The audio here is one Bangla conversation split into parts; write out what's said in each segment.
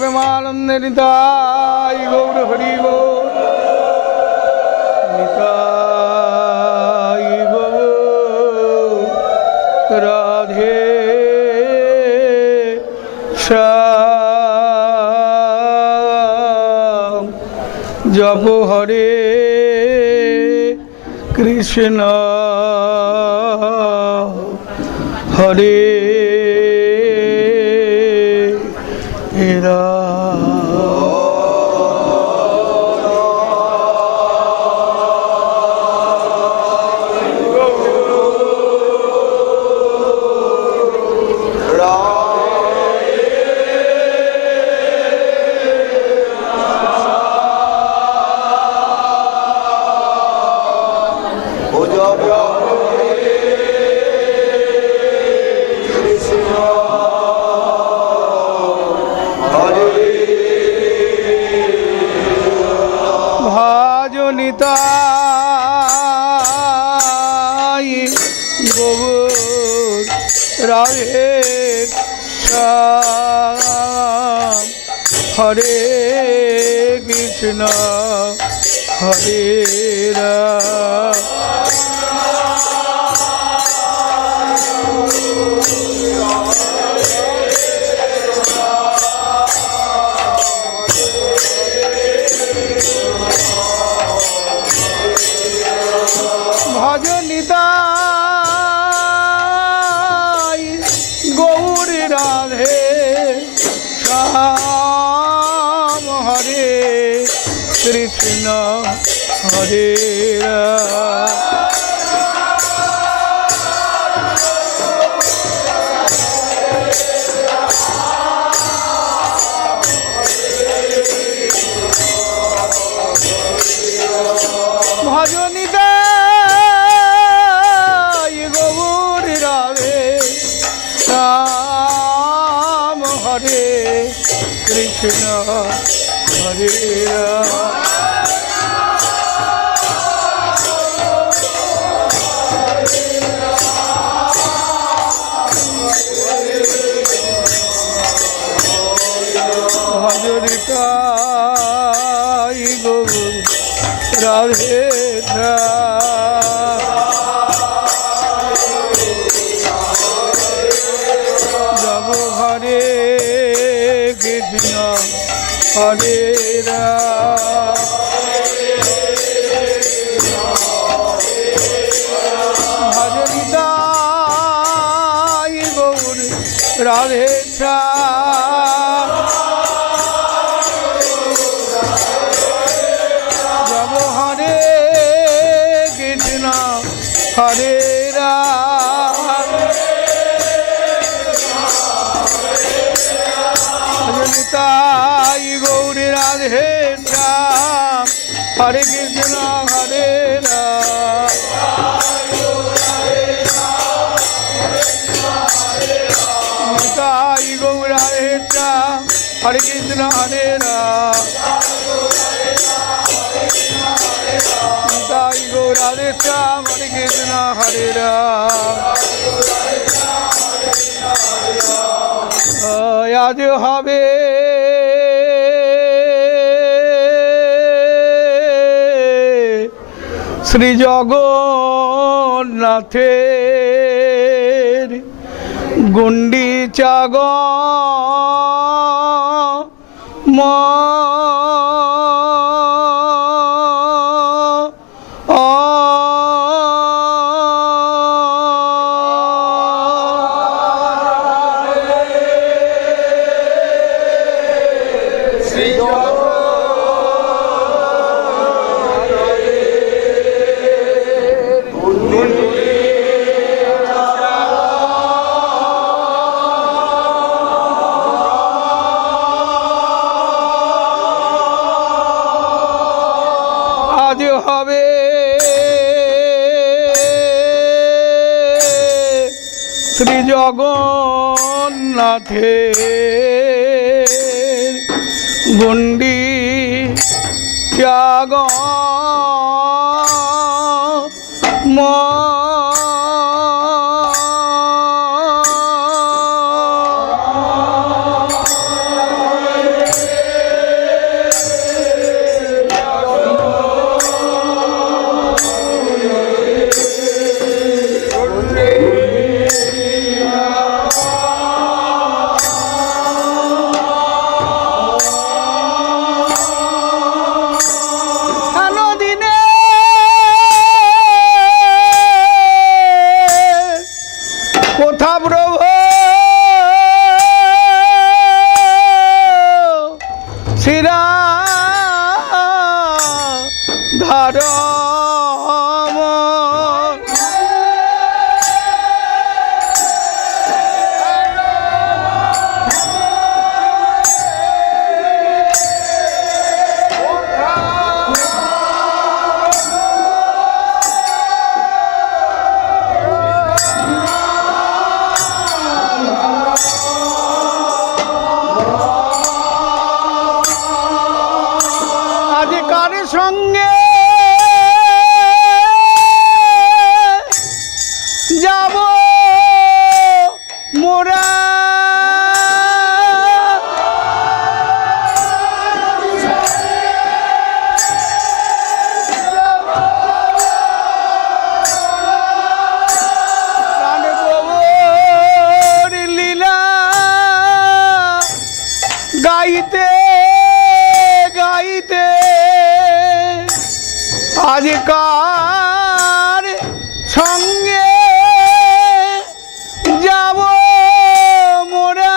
প্রেমানন্দে নিতাই গৌর হরি গৌর নিতাই গৌর রাধে শ্যাম জপ হরে কৃষ্ণ হরে নিতাই গৌর রাধে শ্যাম হরে কৃষ্ণ হরে রাম নিতাই গৌর রাধে শ্যাম হরে কৃষ্ণ হরে রাম ভজনিতা কৃষ্ণ হরে রাম ভজনিতাই গৌর রাধে যাব হরে কৃষ্ণ হরে রাম ভজনিতাই গৌর রাধে শ্যাম যাব হরে কৃষ্ণ হরে রাম ভজনিতাই গৌর রাধে শ্যাম হরে কৃষ্ণ হরে রাম নিতাই গৌর রাধে শ্যাম হরে কৃষ্ণ হরে রাম নিতাই গৌর রাধে শ্যাম হরে কৃষ্ণ হরে রাম আজ হবে শ্রী জগন্নাথের গুন্ডিচা আজ হবে শ্রী জগন্নাথের গুন্ডিচা কার সঙ্গে যাব মোরা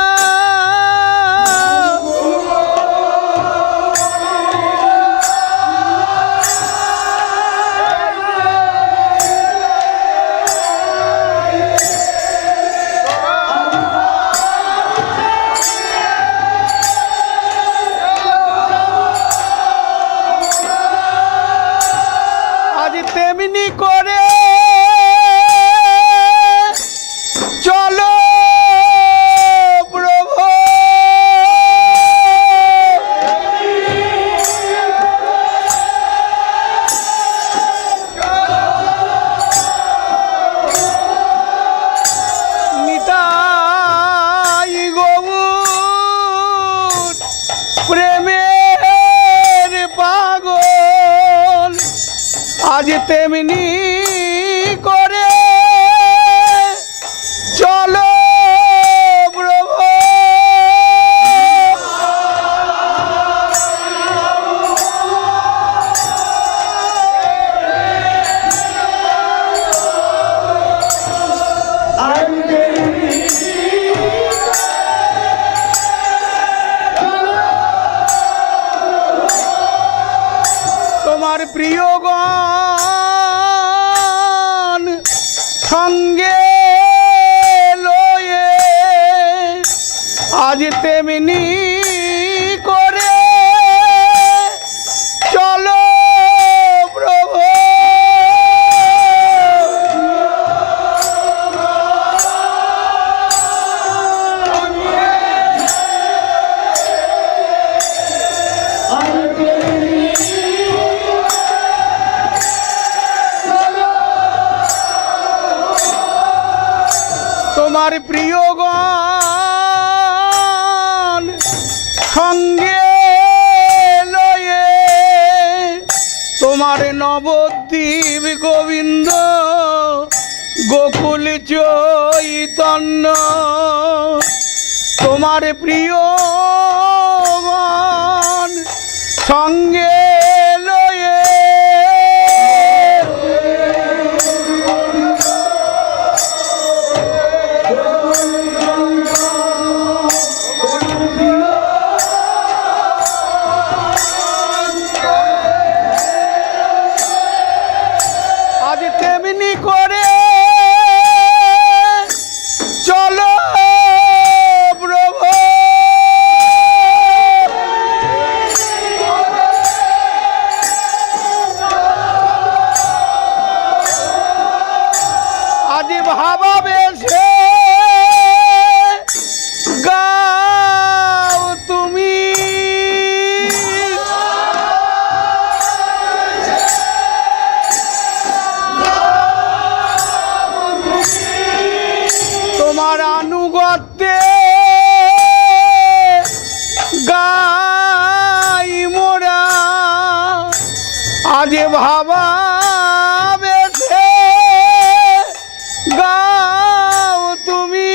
আজ তেমনি করে চলো প্রভু নিতাই গৌর প্রেমের পাগল আজ তেমনি করে চলো প্রভু তোমার প্রিয়গণ সঙ্গে লয়ে আজ তেমনি করে চলো প্রভু তোমার প্রিয়গণ সঙ্গে লয়ে তোমার নবদ্বীপ গোবিন্দ গোকুল চৈতন্য তোমার প্রিয়গণ সঙ্গে লয়ে আজ তেমনি করে চলো প্রভু আজ ভাবা বেশে গাও তুমি তোমার আনুগত্যে গাই মোরা আজ ভাবা বেশে গাও তুমি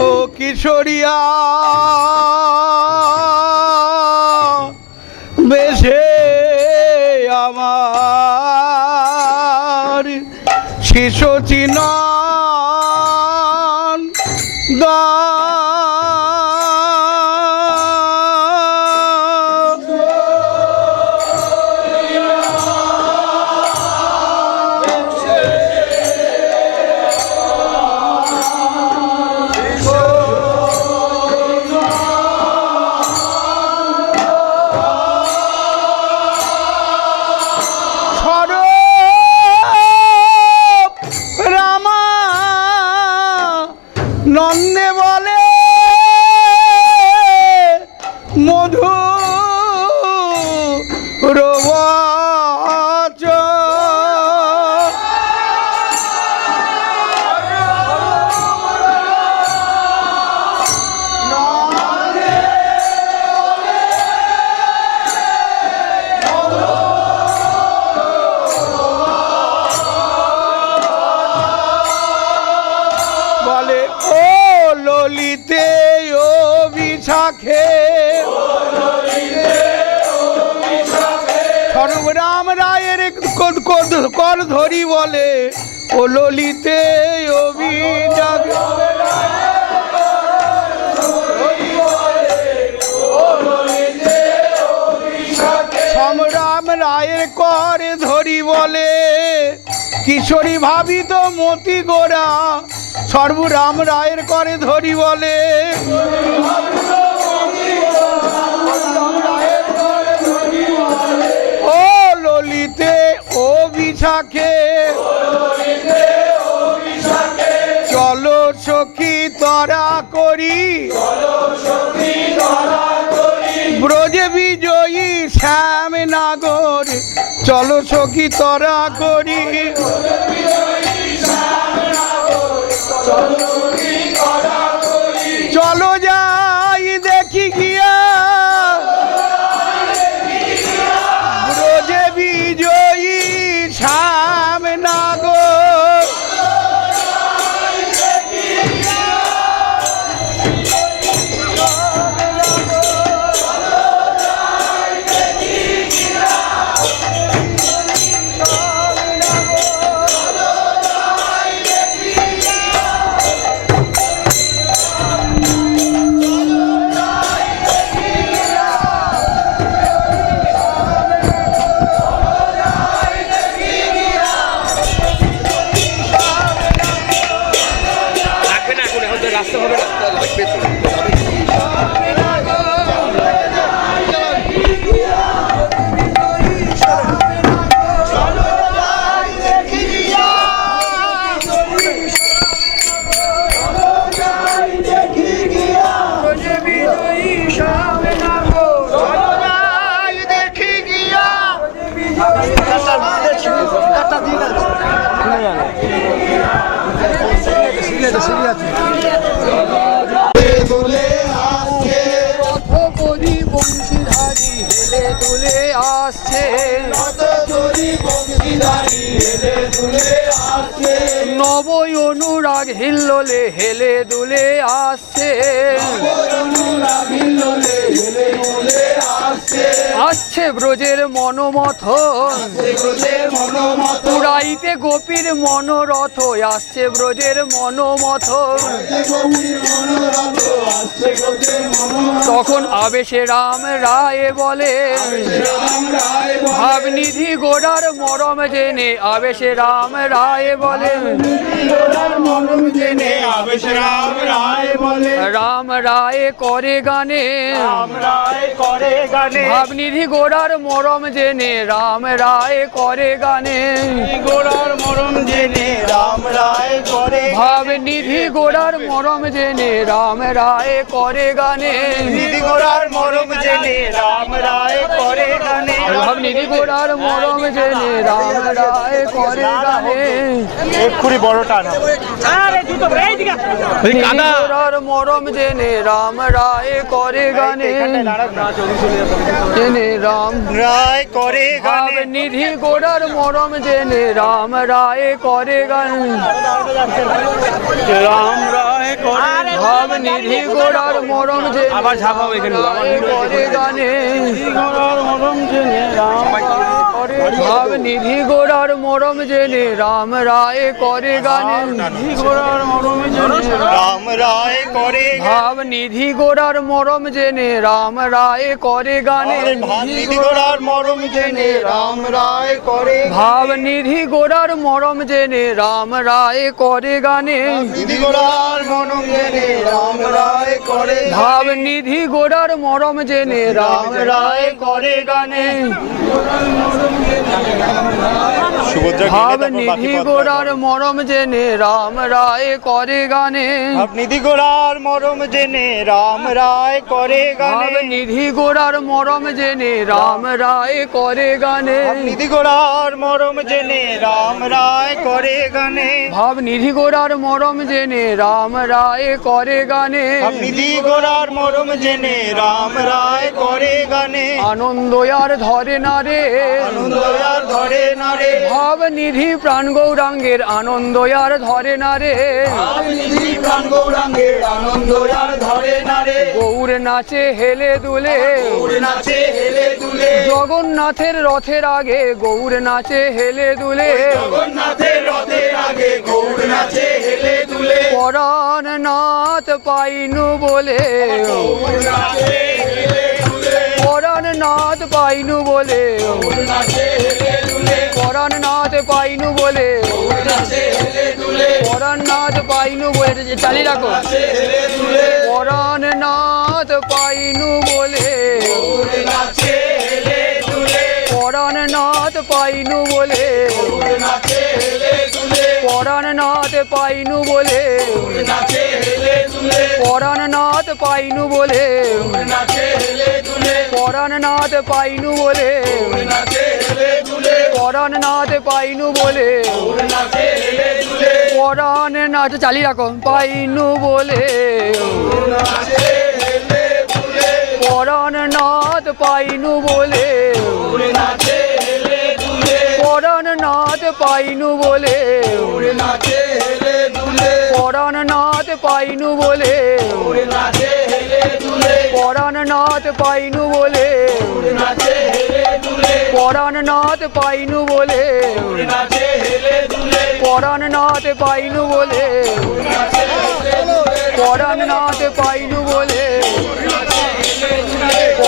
ও কিশোরিয়া বেশে আমার শিশু চিনন দা স্বরূপ রামা রাম রায়ের কর ধরি বলে ও ললিতে অভিযোগ রাম রায়ের কর ধরি বলে কিশোরী ভাবিত মতি গোরা সর্বরাম রায়ের করে ধরি বলে ও ললিতে ও বিশাখে চলো সখী তরা করি ব্রজে বিজয়ী শ্যাম নাগর চলো সখী তরা করি চলো যাই দেখি গিয়া ব্রজে বিজয়ী শ্যাম নাগর নবই অনুরাগ হিল্লোলে হেলে দুলে আসছে আসছে ব্রজের মনোমথন পুরাইতে গোপীর মনোরথ আসছে ব্রজের মনোমথন তখন আবেশে রাম রায় বলে ভাবনিধি গোড়ার মরম জেনে আবেশে রাম রায় বলে রাম রায় করে গানে ভাবনিধি গোড়ার মরম জেনে রাম রায় করে গানে গোড়ার মরম জেনে রাম রায় করে ভাবনিধি গোড়ার মরম জেনে রাম রায় করে গানে নিধি গোড়ার মরম জেনে রাম রায় করে গানে ভাবনিধি গোড়ার মরম জেনে রাম রায় করে গানে এক্ষুনি বড় টান গোড়ার মরম জেনে রাম রায় করে গানে জেনে রাম রায় করে গানে নিধি গোড়ার মরম জেনে রাম রায় করে গানে রাম রায় করে ভাব নিধি গোড়ার মরম জেনে আবার ঝাপাও এখানে করে গানে গোড়ার মরম জেনে রাম ভাব নিধি গোড়ার মরম জেনে রাম রায় করে গানে গোড়ার মরম জেনে রাম রায় করে ভাব নিধি গোড়ার মরম জেনে রাম রায় করে গানে নিধি গোড়ার মরম জেনে রাম রায় করে ভাব নিধি গোড়ার মরম জেনে রাম রায় করে গানে নিধি গোড়ার মরম জেনে রাম রায় করে ভাব নিধি গোড়ার মরম জেনে রাম রায় করে গানে ভাব নিধি গোড়ার মরম জেনে রাম রায় করে গানে নিধি গোড়ার মরম জেনে রাম রায় করে ভাব গানে নিধি গোড়ার মরম জেনে রাম রায় করে গানে নিধি গোড়ার মরম জেনে রাম রায় করে গানে ভাব নিধি গোড়ার মরম জেনে রাম রায় করে গানে নিধি গোড়ার মরম জেনে রাম রায় করে গানে আনন্দ আর ধরে না রে আনন্দ আর ধরে করে না রে ভাব নিধি প্রাণ গৌরাঙ্গের আনন্দ আর ধরে না রে নিধি প্রাণ গৌরাঙ্গের আনন্দ আর ধরে না রে গৌর নাচে হেলে দুলে গৌর নাচে হেলে দুলে জগন্নাথের রথের আগে গৌর নাচে হেলে দুলে জগন্নাথের রথের আগে গৌর নাচে হেলে দুলে পরাণ নাথ পাইনু বলে গৌর নাচে হেলে দুলে পরাণ নাথ পাইনু বলে গৌর নাচে হেলে দুলে পরাণ নাথ পাইনু বলে গৌর নাচে হেলে দুলে পরাণ নাথ পাইনু বলে চালিয়ে রাখো হেলে দুলে পরাণ নাথ পাইনু বলে গৌর নাচে হেলে দুলে পরাণ নাথ পাইনু বলে গৌর নাচে হেলে দুলে পরাণ নাথ পাইনু বলে নাচে হেলে দুলে পরাণ নাথ পাইনু বলে নাচে হেলে দুলে পরাণ নাথ পাইনু বলে নাচে হেলে দুলে পরাণ নাথ পাইনু বলে নাচে হেলে দুলে পরাণ নাথ চালিয়ে রাখো পাইনু বলে নাচে হেলে দুলে পরাণ নাথ পাইনু বলে নাচে হেলে দুলে পরাণ নাথ পাইনু বলে নাচে হেলে দুলে পরাণ নাথ পাইনু বলে নাচে হেলে দুলে পরাণ নাথ পাইনু বলে নাচে হেলে দুলে পরাণ নাথ পাইনু বলে নাচে হেলে দুলে পরাণ নাথ পাইনু বলে পরাণ নাথ পাইনু বলে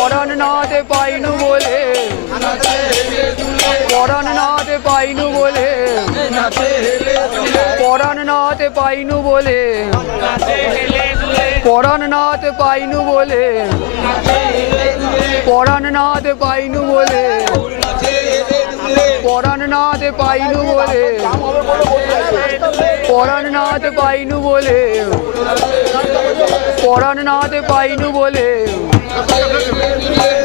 পরাণ নাথ পাইনু বলে পরাণ নাথ পাইনু বলে পরাণ নাথ পাইনু বলে পরাণ নাথ পাইনু বলে পরাণ নাথ পাইনু বলে পরাণ নাথ পাইনু বলে পরাণ নাথ পাইনু বলে পরাণ নাথ পাইনু বলে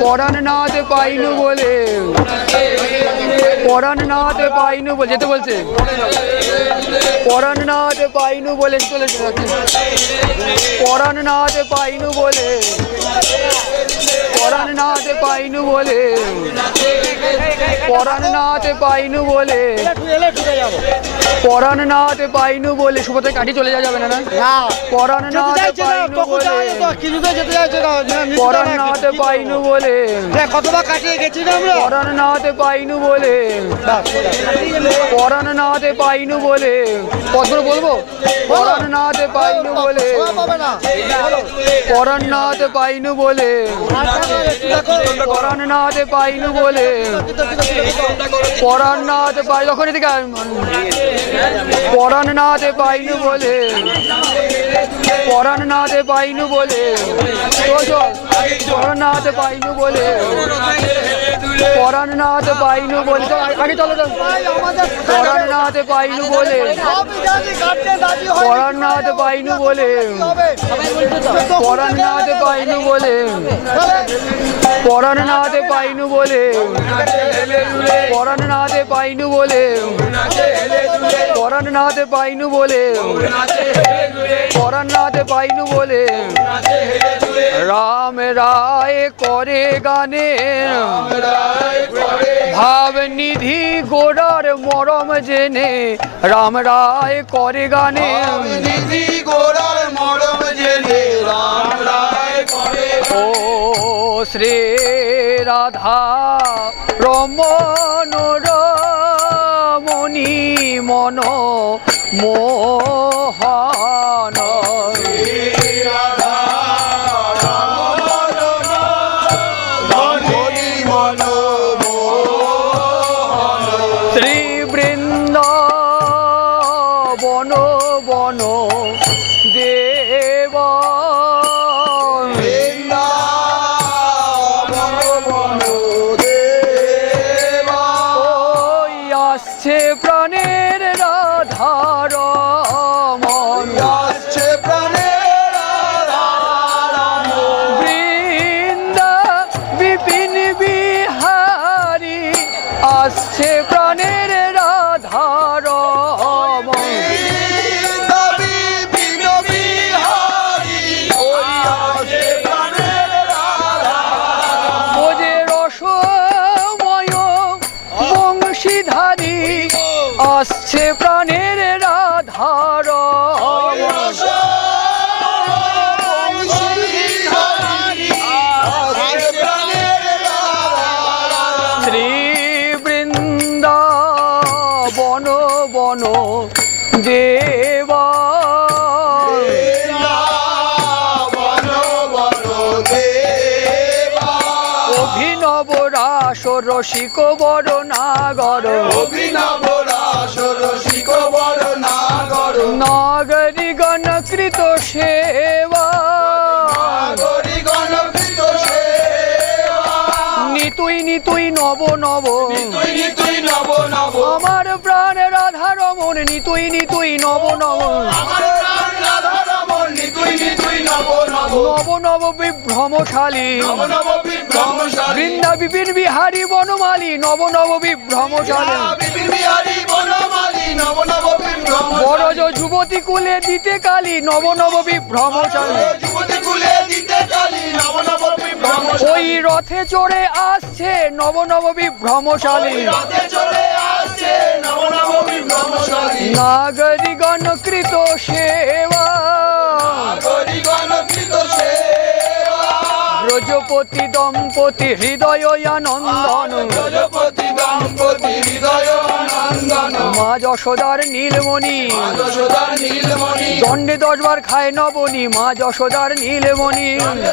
পরাণ নাথ পাইনু বলে পরাণ নাথ পাইনু বলে যেতে বলছে পরাণ নাথ পাইনু বলে চলে পরাণ নাথ পাইনু বলে পরাণ নাথ পাইনু বলে পরাণ নাথ পাইনু বলে পরাণ নাথ পাইনু বলে সুভদ্রায় কাটি চলে যাওয়া যাবে না পরাণ নাথ পাইনু বলে পরাণ নাথ পাইনু বলে কতবার কাটিয়ে গেছি না আমরা পরাণ নাথ পাইনু বলে পরাণ নাথ পাইনু বলে কতগুলো বলবো পরাণ নাথ পাইনু বলে পরাণ নাথ পাইনু বলে পরাণ নাথ পাইনু বলে পরাণ নাথ পাই যখন এদিকে পরাণ নাথ পাইনু বলে পরাণ নাথ পাইনু বলে পরাণ নাথ পাইনু বলে পরাণ নাথ পাইনু বলে আগে চলো তো পরাণ নাথ পাইনু বলে পরাণ নাথ পাইনু বলে পরাণ নাথ পাইনু বলে পরাণ নাথ পাইনু বলে পরাণ নাথ পাইনু বলে পরাণ নাথ পাইনু বলে পরাণ নাথ পাইনু বলে রাম রায় করে গানে ভাব নিধি গোড়ার মরম জেনে রাম রায় করে গানে নিধি গোড়ার মরম জেনে রাম রায় করে ও শ্রী রাধা রমণ রমণী মন মোহন শ্রী বৃন্দাবন বন দেব ওই আসছে প্রাণের রাধার মন বৃন্দা বিপিন বিহারী আসছে প্রাণের রাধার মন বোঝে রসময় বংশীধর রসিক বড় নাগর অভিনব রাস রসিক বড় নাগর নাগরিগণ কৃত সেবা নাগরিগণ কৃত সেবা নিতুই নিতুই নব নব নিতুই নিতুই নব নব আমার প্রাণ রাধা রমন নিতুই নিতুই নব নব আমার প্রাণ রাধা রমণ নিতুই নিতুই নব নব নব নব বিভ্রমশালী নব নব বিভ্রমশালী বৃন্দা বিপিন বিহারী বনমালী নব নব বিভ্রমশালী বিপিন বিহারী বনমালী নব নব বিভ্রমশালী বড়জ যুবতী কুলে দিতে কালী নব নব বিভ্রমশালী যুবতী কুলে দিতে কালী নব নব বিভ্রমশালী ওই রথে চড়ে আসছে নব নব বিভ্রমশালী রাতে চলে আসছে নব নব বিভ্রমশালী নাগরিগণ কৃত সেবা নাগরিগণ কৃত সেবা ব্রজপতি দম্পতি হৃদয় নন্দন প্রজাপতি দম্পতি হৃদয় নন্দন মা যশোদার নীলমণি যশোদার নীলমণি দণ্ডে 10 বার খায় নবনী মা যশোদার নীলমণি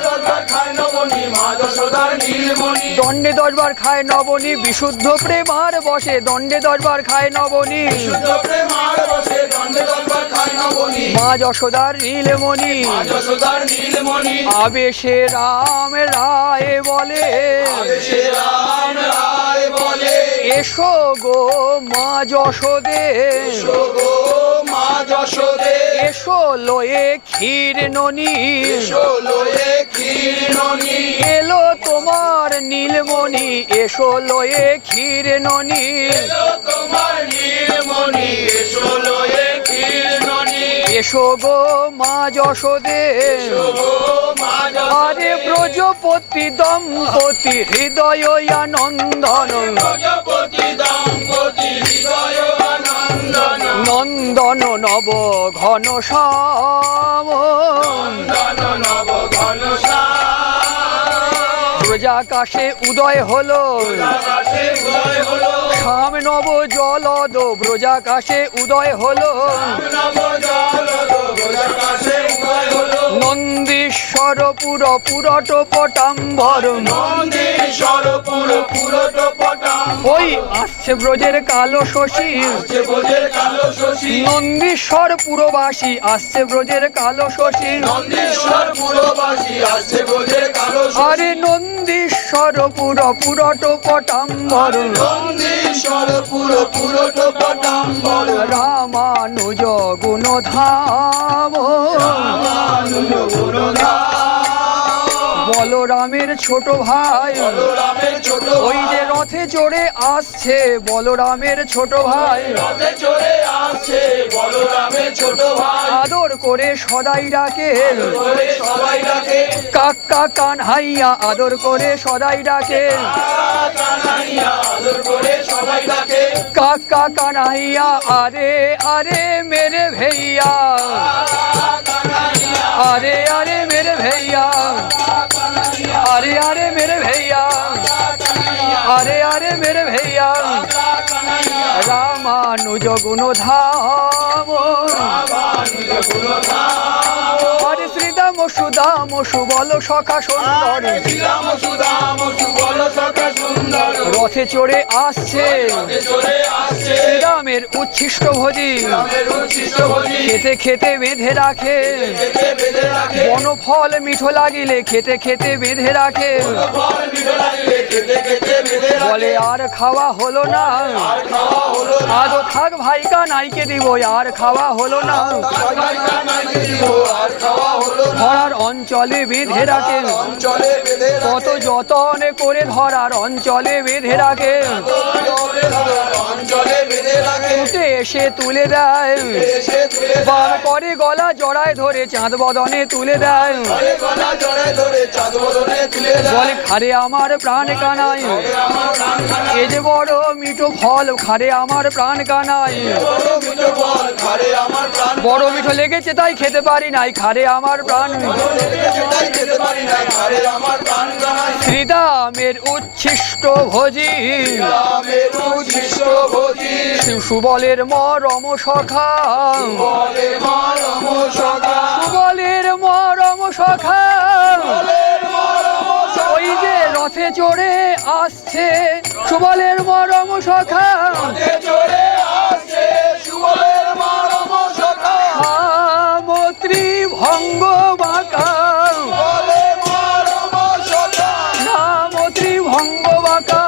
দশবার খায় নবনী মা যশোদার নীলমণি দণ্ডে 10 বার খায় নবনী বিশুদ্ধ প্রেমার বসে দণ্ডে 10 বার খায় নবনী শুদ্ধ প্রেমার বসে দণ্ডে দশবার খায় নবনী মা যশোদার নীলমণি যশোদার নীলমণি আবেশে রাম রায় বলে সে রাম রায় বলে এসো গো মা যশোদে গো মা যশোদে এসো লয়ে ক্ষীর ননি ষোলোয়ে ক্ষীরণী এলো তোমার নীলমণি এসো লয়ে ক্ষীর ননি তোমার নীলমণি ষোলোয়ে ক্ষীরণী এসো গো মা যশোদে গো মা আরে ব্রজপতি দম্পতি হৃদয় নন্দন প্রজাপতি দম্পতি হৃদয় নন্দন নন্দন নব ঘন শ্যাম নন্দন নব ঘনশ্যাম ব্রজাকাশে উদয় হলো আকাশে উদয় হলো শ্যাম নব জলদ ব্রজাকাশে উদয় হলো নব জলদ আকাশে উদয় হলো নন্দীশ্বর পুর পুরট পটাম্বর নন্দীশ্বর পুরট পটাম ওই আসছে ব্রজের কালো শশী যে বোঝের কালো শশী নন্দীশ্বর পুরবাসী আসছে ব্রজের কালো শশী নন্দীশ্বর পুরবাসী আসছে বোঝের কালো শশী আরে নন্দীশ্বর পুর পুরট পটাম্বর নন্দীশ্বর পুরট পটাম্বর রামানুজ গুণধাম বলরামের ছোট ভাই বলরামের ছোট ওই যে রথে চড়ে আসছে বলরামের ছোট ভাই রথে চড়ে আসছে বলরামের ছোট ভাই আদর করে সদাই ডাকে করে সবাই ডাকে কাকা কানহাইয়া আদর করে সদাই ডাকে কানাইয়া আদর করে সবাই ডাকে কাকা কানহাইয়া আরে আরে মেরে ভैया আরে আরে মেরে भैया আরে আরে মেরে भैया আরে আরে মেরে भैया রামানুজ গুণধাম আরে শ্রীদাম সুদাম সুবল সখা সুন্দর শ্রীরাম সুদাম সুবল সখা সুন্দর রথে চড়ে আসছে চড়ে আসছে শ্রীরামের উচ্ছিষ্ট ভোজি রামের উচ্ছিষ্ট ভোজি খেতে খেতে বেঁধে রাখে খেতে বেঁধে রাখে বনফল মিঠো লাগিলে খেতে খেতে বেঁধে রাখে ফল মিঠো লাগিলে খেতে খেতে বেঁধে রাখে বলে আর খাওয়া হলো না আর খাওয়া হলো না আজও থাক ভাইকা নাইকে দিব আর খাওয়া হলো না কানাইকে দিব আর খাওয়া হলো না ধরার অঞ্চলে বেঁধে রাখে অঞ্চলে বেঁধে কত যতন করে ধরার অঞ্চলে বেঁধে রাখে অঞ্চলে বেঁধে রাখে উঠে এসে তুলে দেয় এসে তুলে বার করে গলা জড়ায় ধরে চাঁদ বদনে তুলে দেয় ধরে গলা জড়ায় ধরে চাঁদ বদনে তুলে দেয় বলে খারে আমার প্রাণ কানাই এ যে বড় মিঠো ফল খারে আমার প্রাণ কানাই বড় মিঠো ফল খারে আমার প্রাণ বড় মিঠো লেগেছে তাই খেতে পারি নাই খারে আমার প্রাণ সেটাই খেতে পারি না খারে আমার প্রাণ কানাই শ্রীদামের উচ্ছিষ্ট ভোজি রামের উচ্ছিষ্ট ভোজি সুবলের মরম সখা বলে মরম সখা সুবলের মরম সখা ওই যে রথে চড়ে আসছে সুবলের মরম সখা মৈত্রী ভঙ্গ বাঁকা মৈত্রী ভঙ্গ বাঁকা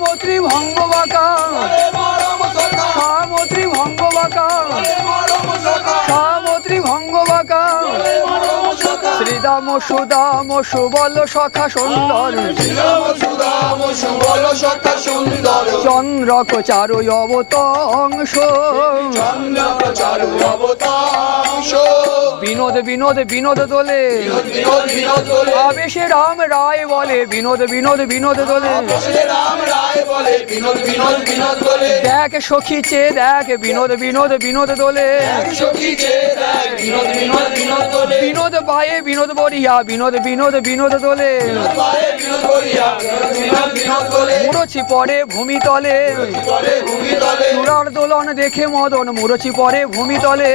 মৈত্রী ভঙ্গ বাঁকা মৈত্রী ভঙ্গ বাঁকা মৈত্রী ভঙ্গ বাঁকা শ্রীদাম সুদাম সুবল সখা সুন্দর চন্দ্রক চারু অবতংশ বিনোদ বিনোদ বিনোদ দোলে আবেশে রাম রায় বলে বিনোদ বিনোদ বিনোদ দোলে দেখ সখী চে দেখ বিনোদ বিনোদ বিনোদ দোলে বিনোদ বায়ে বিনোদ বরিয়া বিনোদ বিনোদ বিনোদ দোলে মুরছি পরে ভূমি তলে চূড়ার দোলন দেখে মদন মুরছি পরে ভূমি তলে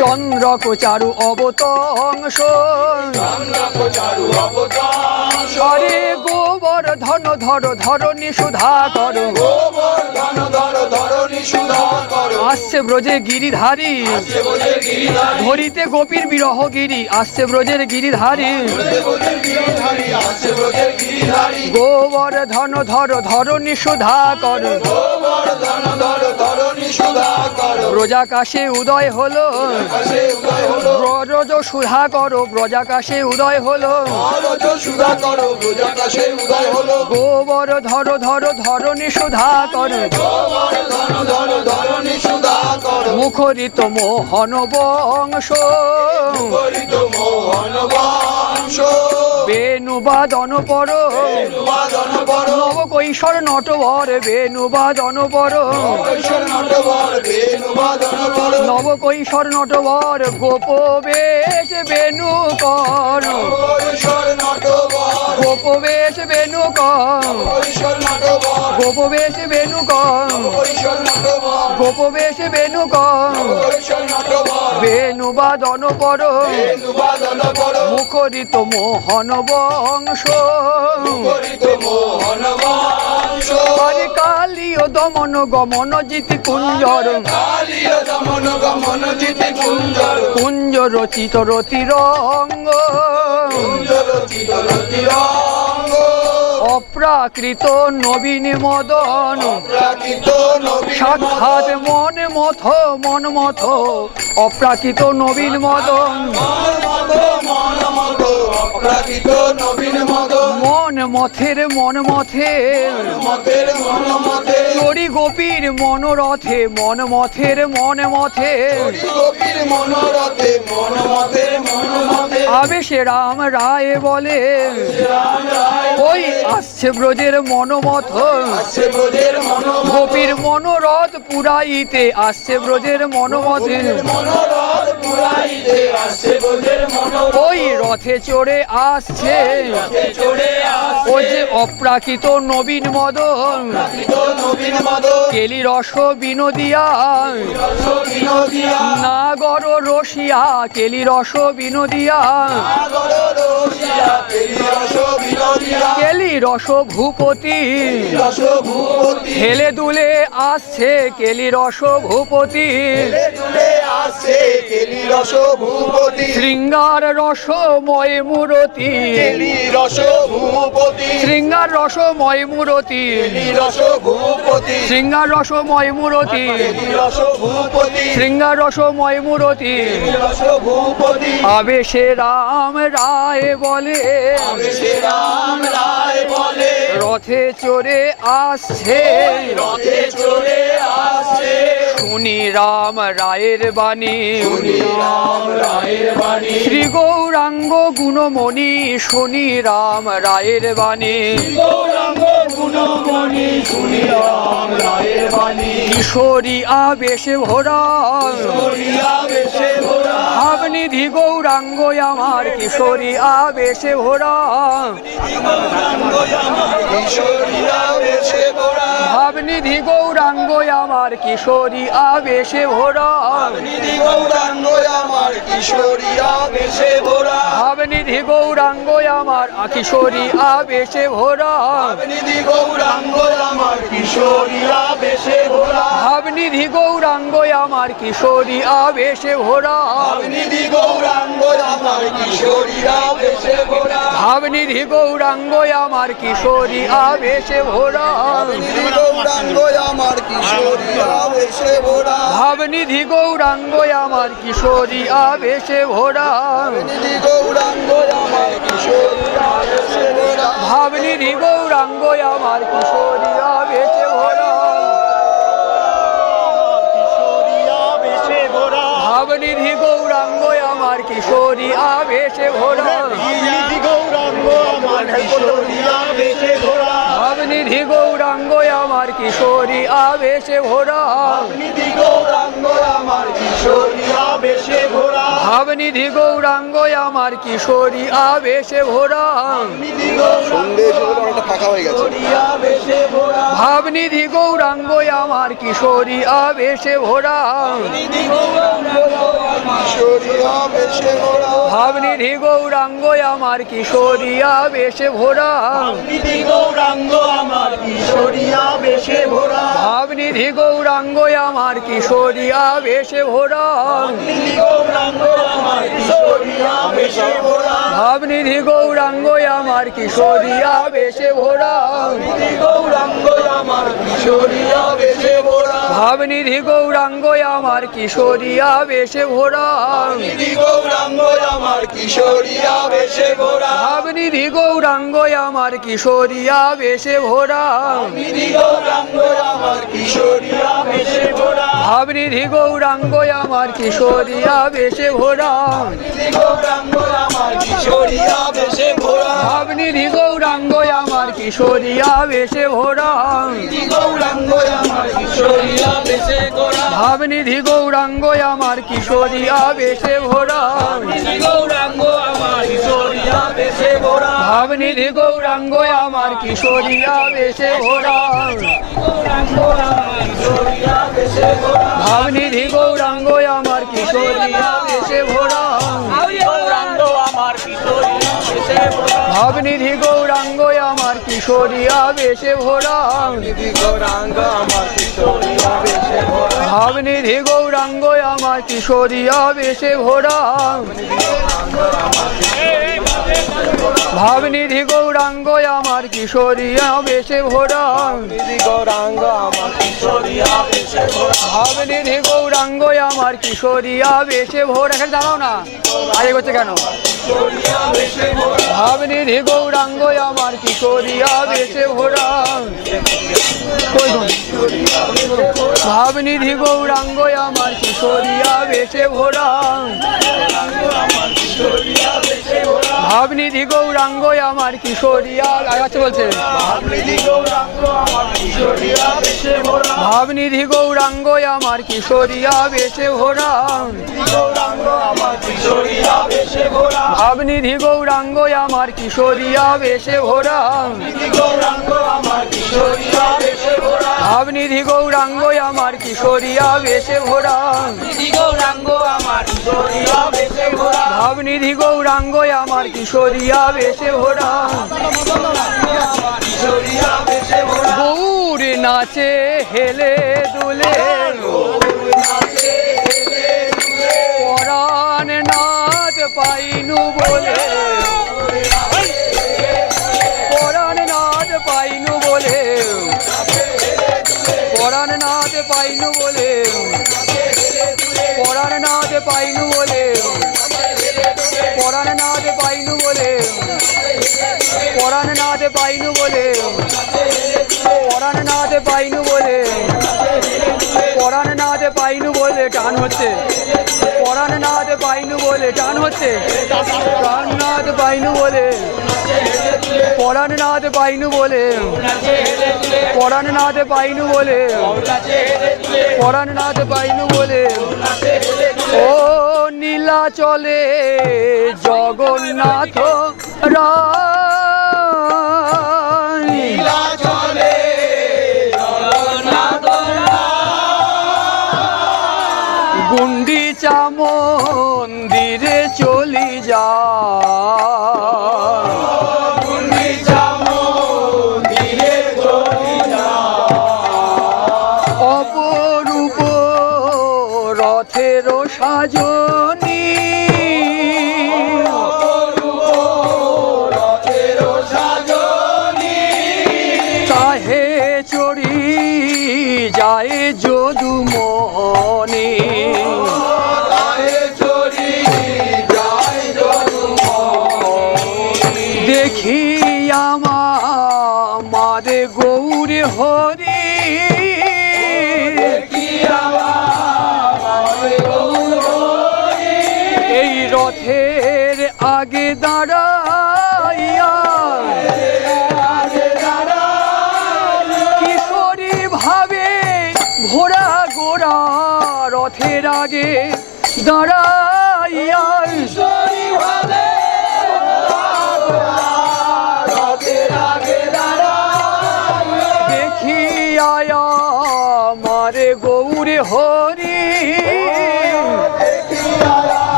চন্দ্রক চারু অবতংশ হরে গোবর ধন ধর ধরণী সুধা কর আসছে ব্রজে গিরিধারী ধরিতে গোপীর বিরহ গিরি আসছে ব্রজের গিরিধারী গোবর ধন ধর ধরণী সুধা কর ব্রজাকাশে উদয় হলো ব্রজ সুধা করো ব্রজাকাশে উদয় হলো গোবর ধর ধর ধরণী সুধা কর মুখরিত মোহন বংশ বেণুবাদন পর নব কৈশোর নটবর বেণুবাদন পর নব কৈশোর নটবর গোপ বেশ বেণু কর গোপ বেশ বেণু কর গোপ বেশ বেণু কর গোপ বেশ বেণু কর বেণুবাদন পর মুখরিত মোহন বংশ হরে কালীয় দমন গমন জিতি কুঞ্জর কুঞ্জ রচিত রতিরঙ্গ অপ্রাকৃত নবীন মদন সাক্ষাৎ মনে মথ মন মথ অপ্রাকৃত নবীন মদন মন মথের মন মথের তোরি গোপীর মনোরথে মন মথের মন মথে আবেশে রাম রায় বলে ওই আসছে ব্রজের মনোমথ গোপীর মনোরথ পুরাইতে আসছে ব্রজের মনোমথে ওই রথে চড়ে আসছে ও যে অপ্রাকৃত নবীন মদন কেলি রস বিনোদিয়া নাগর রসিয়া কেলি রস বিনোদিয়া কেলি রস ভূপতি হেলে দুলে আসছে কেলি রস ভূপতি শৃঙ্গার রসময় মূরতি শৃঙ্গার রসময় মূরতি শৃঙ্গার রসময় মূরতি শৃঙ্গার রসময় মূরতি আবেশে রাম রায় বলে রথে চড়ে আসছে শুনি রাম রায়ের বাণী শ্রী গৌরাঙ্গ গুণমণি শুনি রাম রায়ের বাণী কিশোরী আবেশে ভরা ভাবনিধি গৌরাঙ্গ আমার কিশোরী আবেশে ভরা ভাবনিধি গৌরাঙ্গ গৌরাঙ্গ আমার কিশোরী আবেশে ভরা নিধি গৌরাঙ্গ আমার কিশোরী আবেশে ভরা ভাবনিধি গৌরাঙ্গ আমার কিশোরী আবেশে ভরা নিধি গৌরাঙ্গ আমার কিশোরী আবেশে ভরা ভাবনিধি গৌরাঙ্গ আমার কিশোরী আবেশে ভরা নিধি গৌরাঙ্গ আমার কিশোরী আবেশে ভরা ভাবনিধি গৌরাঙ্গ আমার কিশোরী আবেশে ভরা নিধি গৌরাঙ্গ আমার কিশোরী আবেশে ভরা ভাবনিধি গৌরাঙ্গ আমার কিশোরী আবেশে ভরা নিধি গৌরাঙ্গ আমার কিশোরী আবেশে ভরা ভাবনিধি গৌরাঙ্গ আমার কিশোরী আবেশে ভরা ভাবনিধি গৌরাঙ্গ আমার কিশোরী আবেশে ভরা ভাবনিধি গৌরাঙ্গ আমার কিশোরী আবেশে ভরা নিধি গৌরাঙ্গ আমার কিশোরী আবেশে ভরা ভাবনিধি গৌরাঙ্গ আমার কিশোরী আবেশে ভরা সন্ধ্যে এসে বলে অনেকটা ফাঁকা হয়ে গেছে আবেশে ভরা ভাবনিধি গৌরাঙ্গ আমার কিশোরী আবেশে ভরা নিধি গৌরাঙ্গ কিশোরী আবেশে ভরা ভাবনিধি গৌরাঙ্গ আমার কিশোরী আবেশে ভরা নিধি গৌরাঙ্গ আমার কিশোরী আবেশে ভরা ভাবনিধি গৌরাঙ্গ আমার কিশোরী আবেশে ভরা নিধি গৌরাঙ্গ আমার কিশোরী আবেশে ভরা ভাবনিধি গৌরাঙ্গ আমার কিশোরী আবেশে ভরা নিধি গৌরাঙ্গ আমার কিশোরী আবেশে ভরা ভাবনিধি গৌরাঙ্গ আমার কিশোরী আবেশে ভরা নিধি গৌরাঙ্গ আমার কিশোরী আবেশে ভরা ভাবনিধি গৌরাঙ্গ আমার কিশোরী আবেশে ভরা নিধি গৌরাঙ্গ আমার কিশোরী আবেশে ভরা ভাবনিধি গৌরাঙ্গ আমার কিশোরী আবেশে ভরা নিধি গৌরাঙ্গ আমার কিশোরী আবেশে ভরা ভাবনিধি গৌরাঙ্গ আমার কিশোরী আবেশে ভরা নিধি গৌরাঙ্গ আমার কিশোরী আবেশে ভরা ভাবনিধি গৌরাঙ্গ আমার কিশোরী আবেশে ভরা নিধি গৌরাঙ্গ আমার কিশোরী আবেশে ভরা ভাবনিধি গৌরাঙ্গ আমার কিশোরী আবেশে ভরা গৌরাঙ্গ আমার কিশোরী আবেশে ভরা ভাবনিধি গৌরাঙ্গ আমার কিশোরী আবেশে ভরা গৌরাঙ্গ আমার কিশোরী আবেশে ভরা ভাবনিধি গৌরাঙ্গ আমার কিশোরী আবেশে ভরা নিধি গৌরাঙ্গ আমার কিশোরী আবেশে ভরা ভাবনিধি গৌরাঙ্গ আমার কিশোরী আবেশে ভরা ভাবনিধি গৌরাঙ্গ আমার কিশোরী আবেশে ভরা নিধি গৌরাঙ্গ আমার কিশোরী আবেশে ভরা ভাবনিধি গৌরাঙ্গ আমার কিশোরী আবেশে ভরা এখানে দাঁড়াও না আরে করছে কেন ভাবনিধি গৌরাঙ্গ আমার কিশোরী আবেশে ভরা ভাবনিধি গৌরাঙ্গ আমার কিশোরী আবেশে ভরা ভাবনিধি গৌরাঙ্গ আমার কিশোরী আবেশে বলছে নিধি গৌরাঙ্গ আমার কিশোরী আবেশে ভরা ভাবনিধি গৌরাঙ্গ আমার কিশোরী আবেশে ভরা গৌরাঙ্গ আমার কিশোরী আবেশে ভরা ভাবনিধি গৌরাঙ্গ আমার কিশোরী আবেশে ভরা নিধি গৌরাঙ্গ আমার কিশোরী আবেশে ভরা ভাবনিধি গৌরাঙ্গ আমার কিশোরী আবেশে ভরা নিধি গৌরাঙ্গ আমার কিশোরী আবেশে ভরা ভাবনিধি গৌরাঙ্গ আমার কিশোরী আবেশে ভরা কিশোরী আবেশে ভরা গৌর নাচে হেলে দুলে পরাণ নাচ পাইনু বলে পরাণ নাচ পাইনু বলে পরাণ নাচ পাইনু বলে পরাণ নাচ পাইনু বলে পরাণ নাচ পাইনু বলে পরাণ নাচ পাইনু বলে পরাণ নাচ পাইনু বলে পরাণ নাচ পাইনু বলে টান হচ্ছে পরাণ নাচ পাইনু বলে টান হচ্ছে প্রাণ নাচ পাইনু বলে পরাণ নাচ পাইনু বলে পরাণ নাচ পাইনু বলে পরাণ নাচ পাইনু বলে ও নীলাচলে জগন্নাথ রায় নীলাচলে জগন্নাথ হরি এই রথের আগে দাঁড়াইয়া কিশোরী ভাবে ঘোড়া গোড়া রথের আগে দাঁড়াইয়া দেখিয়া মারে গৌরে হরি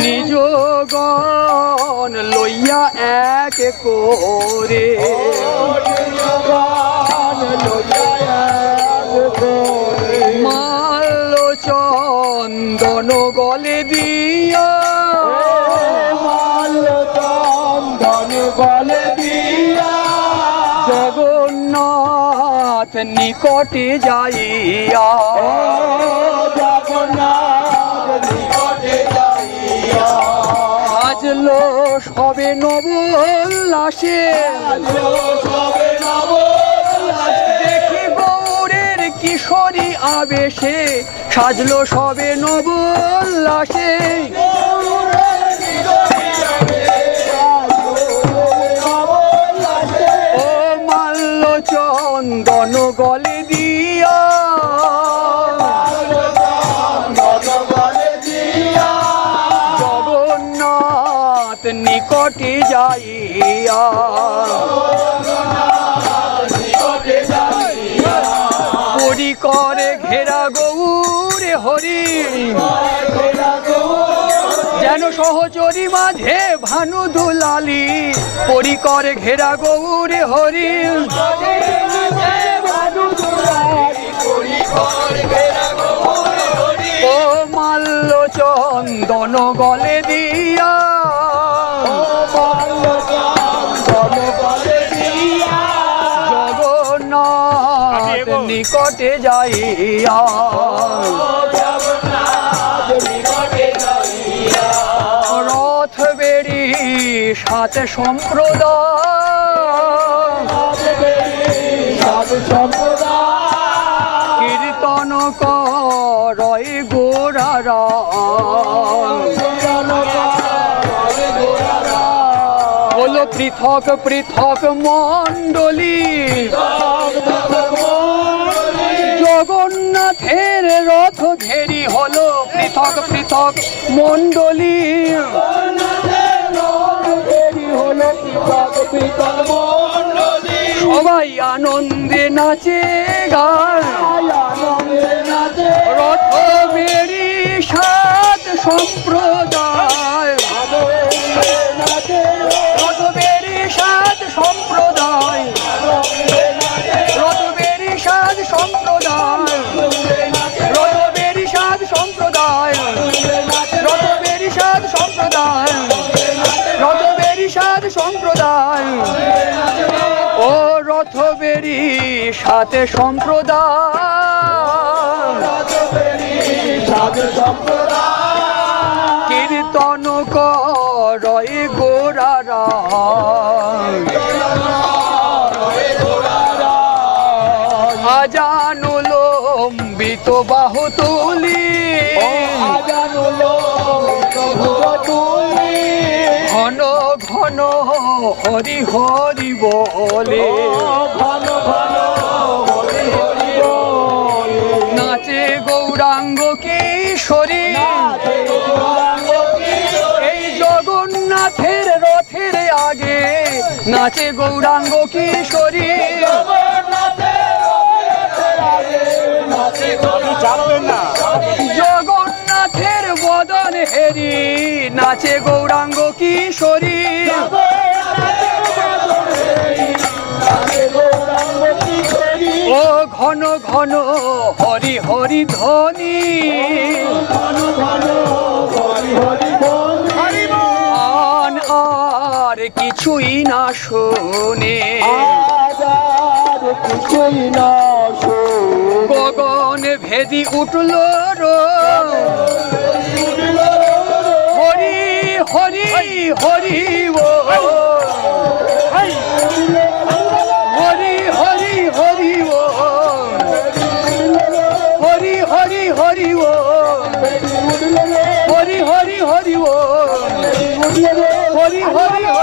নিজ গণ লইয়া এক করে মাল্য চন্দন গলে দিয়া জগন্নাথ নিকটে যাইয়া সাজলো সবে নবুল্লাসে দেখি গৌরের কিশোরী আবেশে সাজলো সবে নবুল্লাসে ও মাল্য চন্দন গলে দিয়া জগন্নাথ নিকটে যাইয়া পরি করে ঘেরা গৌরে হরি যেন সহচরী মাঝে ভানু দুলালি পরি করে ঘেরা গৌরে হরি ও মাল্য চন্দন গলে দিয়া জগন্নাথ নিকটে যাইয়া রথ বেড়ি সাথে সম্প্রদায় কীর্তন করয় গোরারা হলো পৃথক পৃথক মণ্ডলী জগন্নাথের রথ ঘেরি হলো পৃথক পৃথক মণ্ডলী সবাই আনন্দে নাচে গায় রথ বেরি সাত সম্প্রদায় রথ বেরি সাত সম্প্রদায় রথ বেরি সাত সম্প্রদায় রথ বেরি সাত সম্প্রদায় রথ বেরি সাত সম্প্রদায় রথ বেরি সাত সম্প্রদায় ও রথ বেরি সাথে সম্প্রদায় কীর্তন করয় গোরারা আজানুলম্বিত বাহু তুলি ঘন ঘন হরি হরি বলে নাচে গৌরাঙ্গ কিশোরী এই জগন্নাথের রথের আগে নাচে গৌরাঙ্গ কিশোরী জগন্নাথের বদন হেরি নাচে গৌরাঙ্গ কিশোরী ও ঘন ঘন হরি হরি ধ্বনি আন আর কিছুই না শোনে গগন ভেদি উঠল হরি হরি হরি ও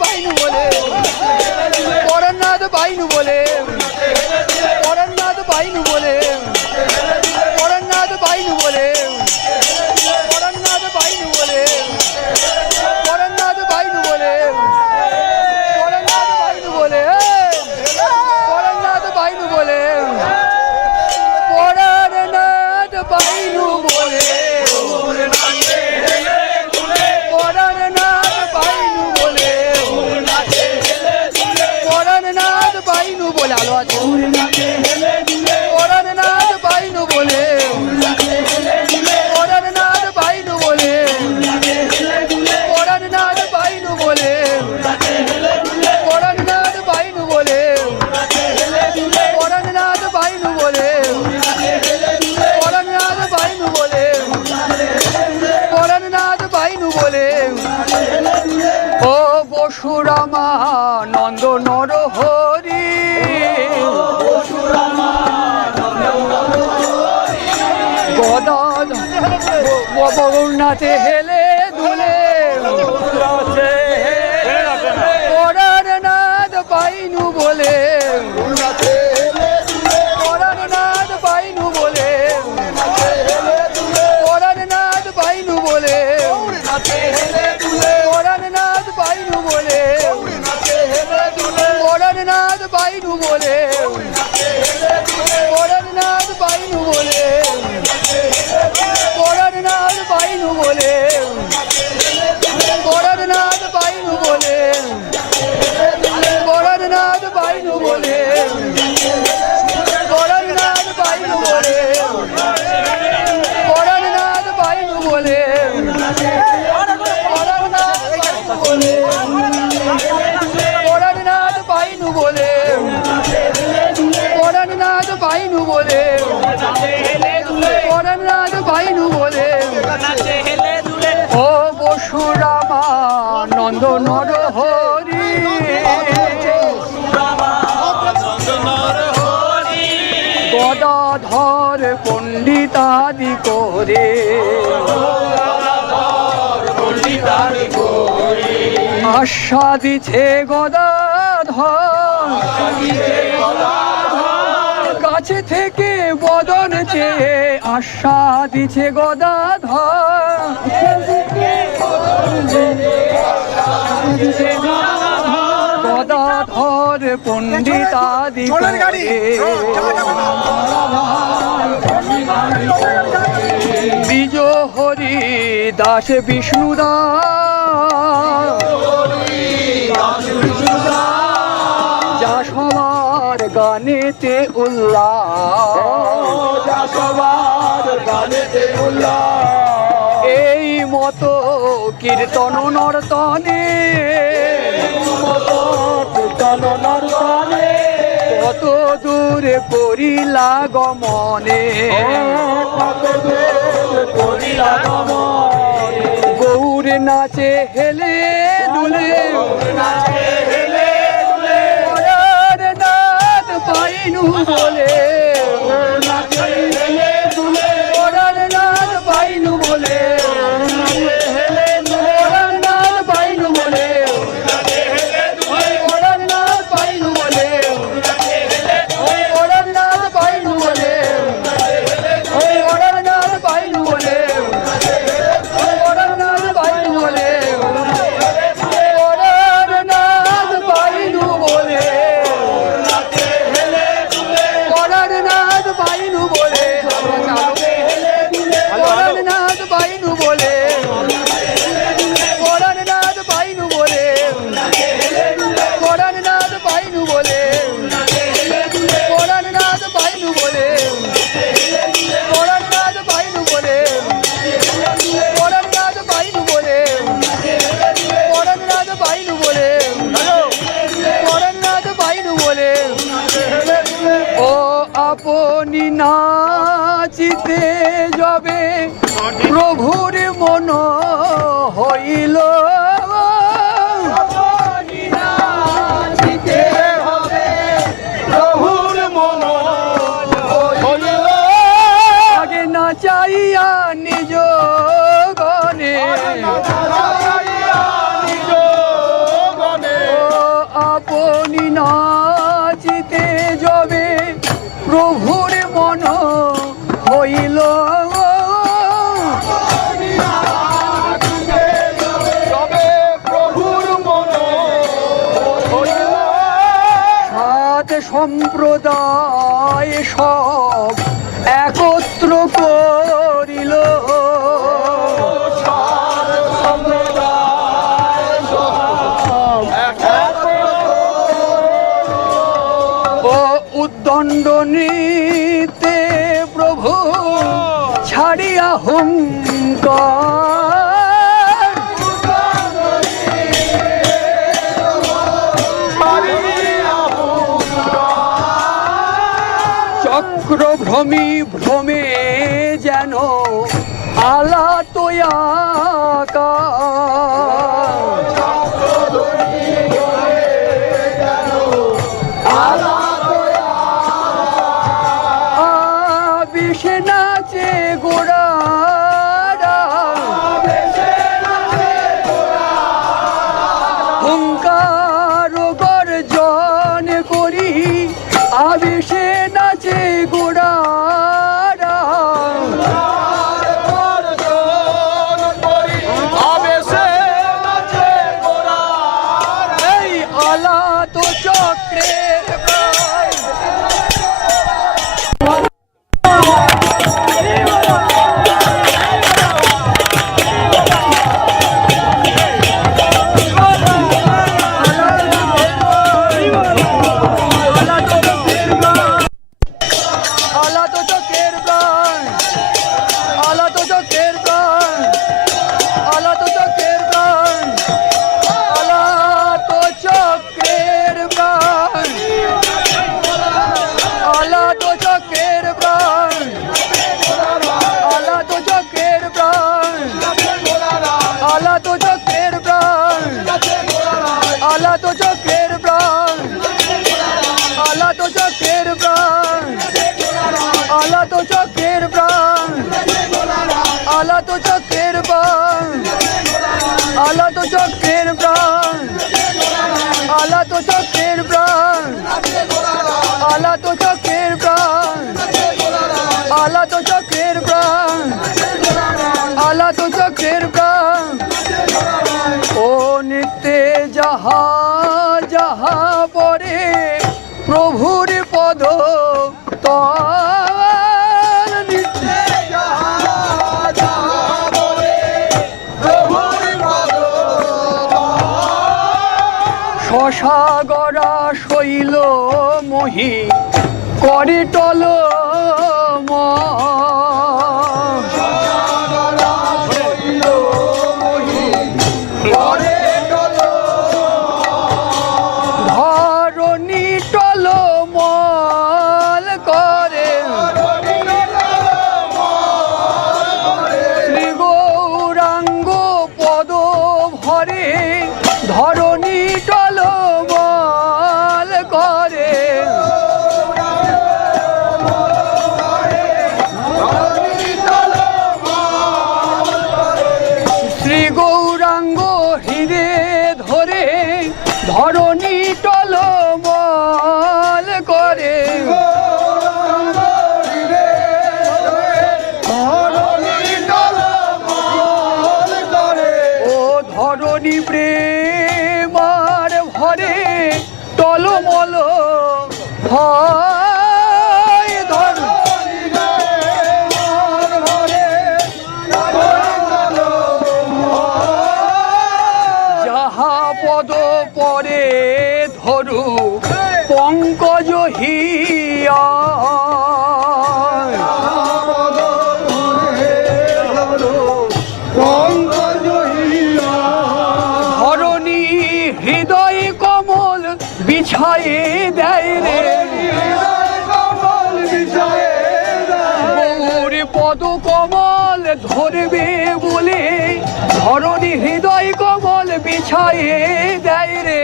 বাইনু বলে পরাণনাথ বাইনু বলে পরাণনাথ বাইনু বলে পরাণনাথ বাইনু বলে পরাণনাথ বাইনু বলে পরাণনাথ বাইনু বলে পরাণনাথ বাইনু বলে পরাণনাথ বাইনু বলে পরাণনাথ বাইনু বলে পরাণনাথ বাইনু বলে পরাণনাথ বাইনু বলে আলো আছে পরাণনাথ বাইনু বলে পরাণনাথ বাইনু বলে পরাণনাথ বাইনু বলে পরাণনাথ বাইনু বলে পরাণনাথ বাইনু বলে পরাণনাথ বাইনু বলে পরাণনাথ বাইনু বলে ও বসুরামা নন্দ নর হরি গদাধ বরুণাথে হেলে দুলে পরাণনাথ বাইনু বলে পরাণনাথ বাইনু বলে পরাণনাথ বাইনু বলে পরাণনাথ বাইনু বলে পরাণনাথ বাইনু বলে পরাণনাথ বাইনু বলে পরাণনাথ বাইনু বলে পরাণনাথ বাইনু বলে পরাণনাথ বাইনু বলে পরাণনাথ বাইনু বলে পরাণনাথ বাইনু বলে পরাণনাথ বাইনু বলে পরাণনাথ বাইনু বলে পরাণনাথ বাইনু বলে ও বসুরামা নন্দ নর হরি গদাধর পণ্ডিতাদি করে আস্বাদিছে গদাধর কাছে থেকে বদন চেয়ে আস্বাদিছে গদাধর গদাধর পণ্ডিতাদি করে বিজ হরি দাস বিষ্ণুদাস যা সবার গানেতে উল্লাস এই মতো কীর্তন নর্তনে কত দূরে করিলা গমনে গৌর নাচে হেলে দুলে পরাণনাথ বাইনু বলে পরাণনাথ বাইনু বলে পরাণনাথ বাইনু বলে পরাণনাথ বাইনু বলে পরাণনাথ বাইনু বলে পরাণনাথ বাইনু বলে পরাণনাথ বাইনু বলে পরাণনাথ সম্প্রদায় সব একত্র করিল। ও উদ্দণ্ডনীতে প্রভু ছাড়িয়া হুঙ্কার, চক্র ভ্রমি ভ্রমে যেন আলাতয়াকার। আবেশে নাচে গোড়ারা, হুঙ্কার গর্জন করি আবেশে নাচে গোড়ারা। এই আলাত চক্রের প্রায় আলাত চক্রের প্রাণ, আলাত চক্রের প্রাণ, আলাত চক্রের প্রাণ, আলাত চক্রের প্রাণ, আলাত চক্রের প্রাণ, আলাত চক্রের প্রাণ, আলাত চক্রের প্রাণ, আলাত চক্রের প্রাণ, আলাত চক্রের প্রাণ, আলাত চক্রের প্রাণ, আলাত চক্রের প্রাণ, আলাত চক্রের প্রাণ, আলাত চক্রের প্রাণ, আলাত চক্রের প্রাণ, আলাত চক্রের প্রাণ, আলাত চক্রের প্রাণ। ও নিত্যে যাহা যাহা পরে প্রভুর পদ তল, নিত্যে যাহা যাহা পরে প্রভুর পদ শশাগরা শৈল মহি করে টল ধরণী টল মল করে শ্রী গৌরাঙ্গ পদ ভরে ধরণী টল মল করে। শ্রী গৌরাঙ্গ হৃদে ধরে ধরণী টল মল করে। ও ধরণী প্রেমার ভরে টলমল হয় ধর যাহা পদ পরে ধরু পঙ্কজ হিয়া ধরণী হৃদয় কমল বিছায়ে দেয় রে, গৌর পদ কমল ধরবে বলে ধরণী হৃদয় কমল বিছায়ে দেয় রে।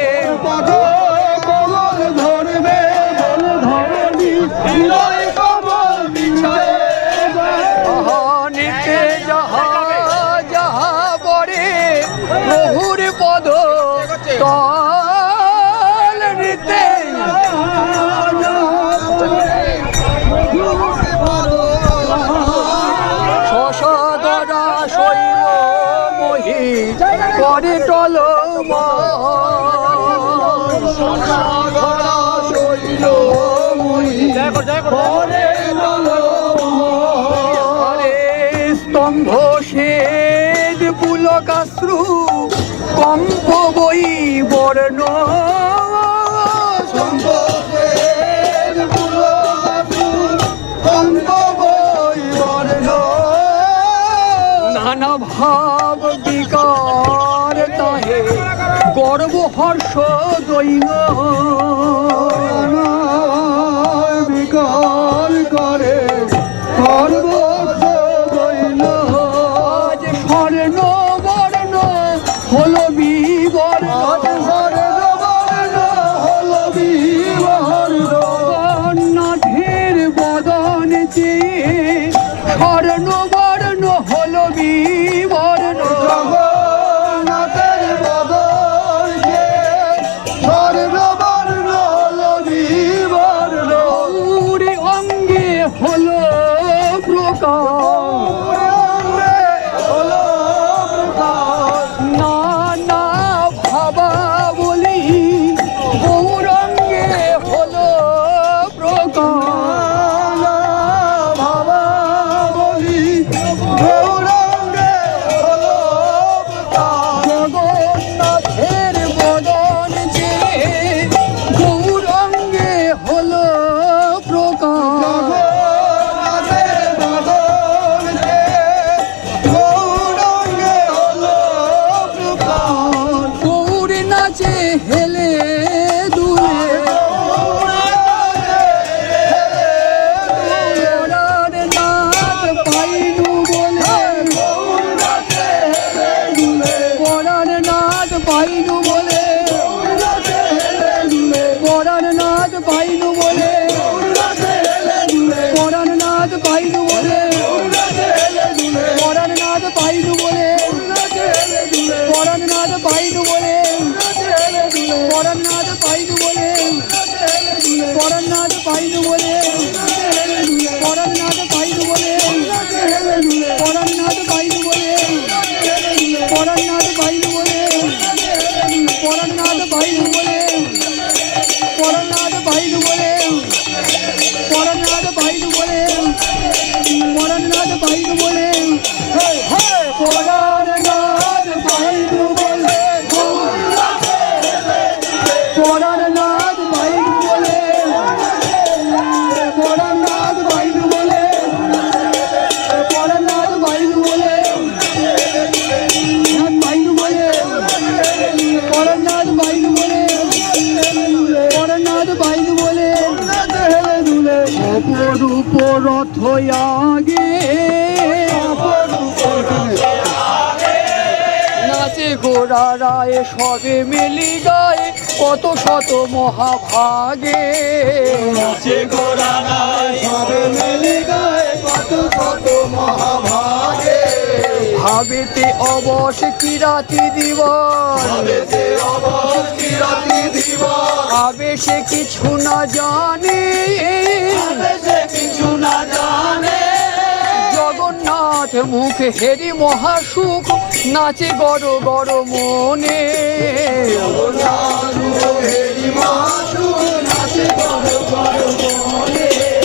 নিত্যে যাহা যাহা পরে প্রভুর পদ তল, নিত্যে শশাগরা শৈল মহি করে টল মল। আরে স্তম্ভ শ্বেত পুলকাশ্রু কম্প বই বর্ণ নানা ভাব বিকার তাহে গর্ব হর্ষ দৈন বিকার করে সর্বস্ব দৈন আজ স্বর্ণ বর্ণ হলো বিবর্ণ হলো বিবর্ণ নাথের বদন চেয়ে স্বর্ণ বর্ণ হলো বিবর্ণ জগন্নাথের বদন চেয়ে স্বর্ণ বর্ণ হলো বিবর্ণ উড়ে অঙ্গে হলো নানা ভাবা বলি গৌরঙ্গে হলো প্রকাশ ভাবা বলি গৌরঙ্গে হলো জগন্নাথের বদন যে গৌরঙ্গে হলো প্রকাশ গৌরী নাচে হেলে দুলে গোরার নাচ পাইনু বলে গোরার নাচ পাইনু বলে গোরার নাচ পাইনু বলে গোরার নাচ পাইনু বলে গোরার নাচ পাইনু বলে পরাণনাথ পাইনু বলে পরাণনাথ পাইনু বলে পরাণনাথ পাইনু বলে পরাণনাথ পাইনু বলে পরাণনাথ পাইনু বলে পরাণনাথ পাইনু বলে পরাণনাথ পাইনু বলে পরাণনাথ পাইনু বলে পরাণনাথ পাইনু বলে পরাণনাথ পাইনু বলে পরাণনাথ পাইনু বলে পরাণনাথ পাইনু বলে পরাণনাথ পাইনু বলে পরাণনাথ পাইনু বলে পাইনু বলে পরাণনাথ পাইনু বলে পরাণনাথ পাইনু বলে অপরূপ রথ আগে নাচে গোরা রায় সবে মিলি গায়ে কত শত মহাভাগে নাচে গোরা রায় সবে মিলি গায়ে কত শত মহাভাগে ভাবেতে অবশ কিরাতি দিবস ভাবেতে অবশ কিরাতি দিবস আবেশে কিছু না জানে আবেশে কিছু না জানে জগন্নাথ মুখে হেরি মহাসুখ নাচে গড় গড় মনে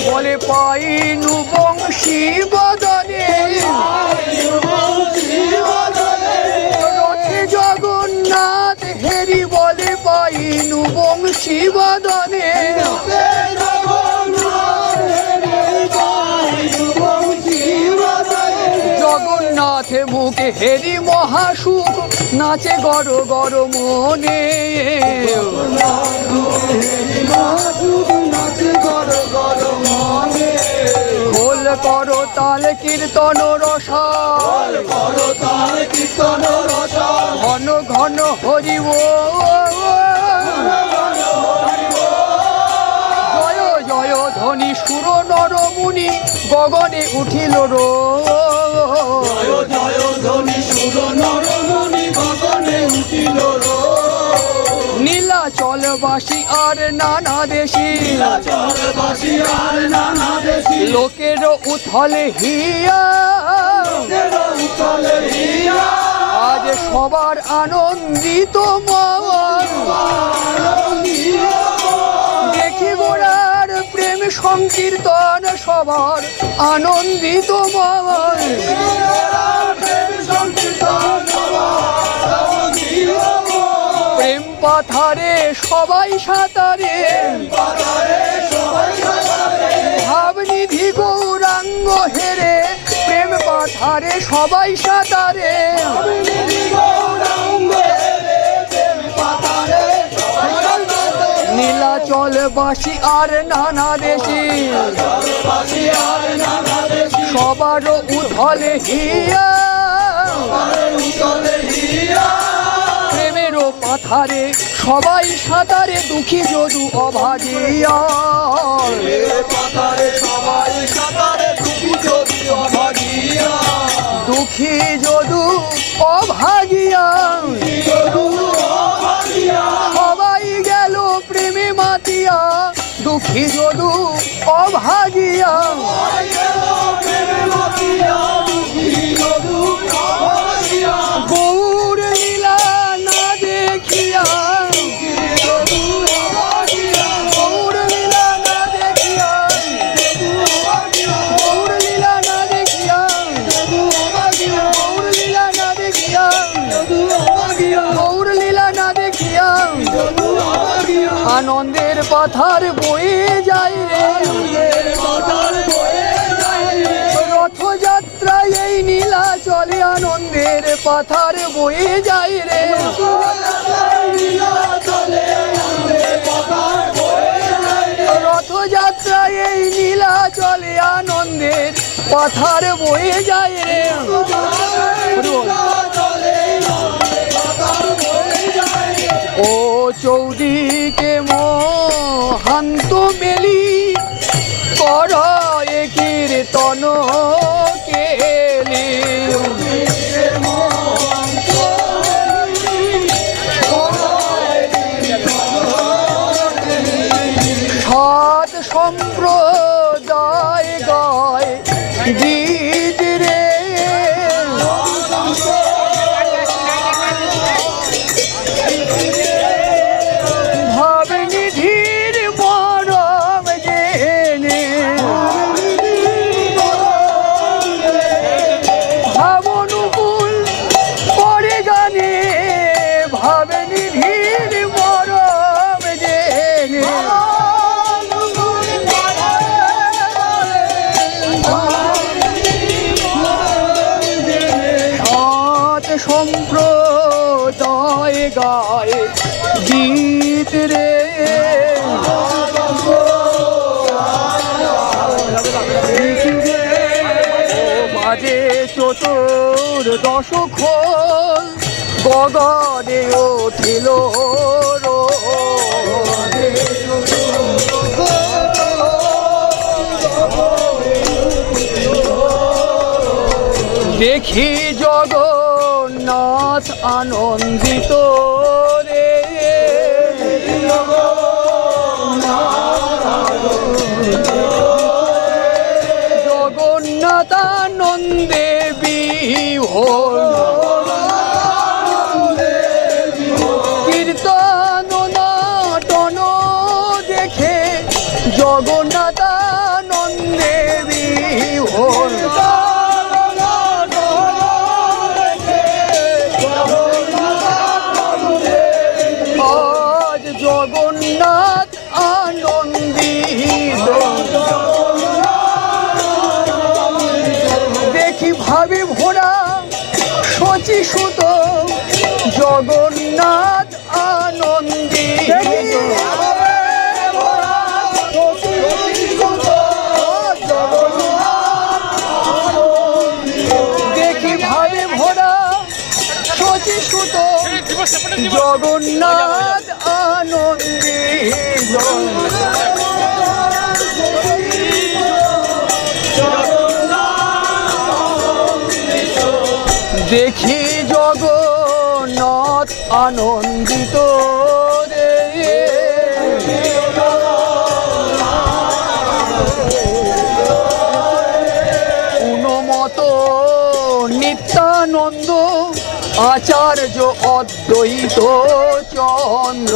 বলে পাইনু বংশী বদনে রথে জগন্নাথ হেরি বলে পাইনু বংশী বদনে জগন্নাথে মুখে হেরি মহাসুখ নাচে গড় গড় মনে খোল করো তাল কীর্তন রসা ঘন ঘন হরিব জয় জয় ধ্বনি সুর নরমুনি গগনে উঠিল রো নীলাচলবাসী আর নানা দেশি লোকের উথলে হিয়া আজ সবার আনন্দিত মন দেখি গোরার প্রেম সংকীর্তন সবার আনন্দিত মন। প্রেম পাথারে সবাই সাঁতারে, ভাবনিধি গৌরাঙ্গ হেরে প্রেম পাথারে সবাই সাঁতারে। নীলাচলবাসী আর নানা দেশি সবার উথলে হিয়া, প্রেমেরও পাথারে সবাই সাঁতারে দুঃখী যদু অভাগিয়া। দুঃখী যদু অভাগিয়া সবাই গেল প্রেমে মাতিয়া। দুঃখী যদু অভাগিয়া গৌর লীলা না দেখিয়া, গৌর লীলা না দেখিয়া, গৌর লীলা না দেখিয়া, গৌর লীলা না দেখিয়া, গৌর লীলা না দেখিয়া আনন্দের পাথার বয়ে যায় রে। রথযাত্রায় এই নীলাচলে আনন্দের পাথার বয়ে যায় রে। রথযাত্রায় এই নীলাচলে আনন্দের পাথার বয়ে যায় রে। ও চৌদিকে মহান্ত মেলি কর এ কীর্তন কেলি। সাত সম্প্রদায় গায় গীত রে, ভাবনিধির মরম জেনে ভাবনুকুল পরে গানে, ভাবনিধির মরম জেনে সাত সম্প্রদায় গায় গীত রে। বাজে চতুর্দশ খোল গগনে উঠিল রোদে। দেখি জগন্নাথ আনন্দিত রে। জগন্নাথ আনন্দে বিভোর, কীর্তন নাটন দেখে জগন্নাথ আনন্দে বিভোর। আজ জগন্নাথ আনন্দিত দেখি ভাবে ভোরা শচী সুত জগন্নাথ আনন্দিত। দেখি ভাবে ভোরা শচী সুত জগন্নাথ আনন্দিত। দেখি জগন্নাথ আনন্দিত রে। উনমত নিত্যানন্দ আচার্য অদ্বৈত চন্দ্র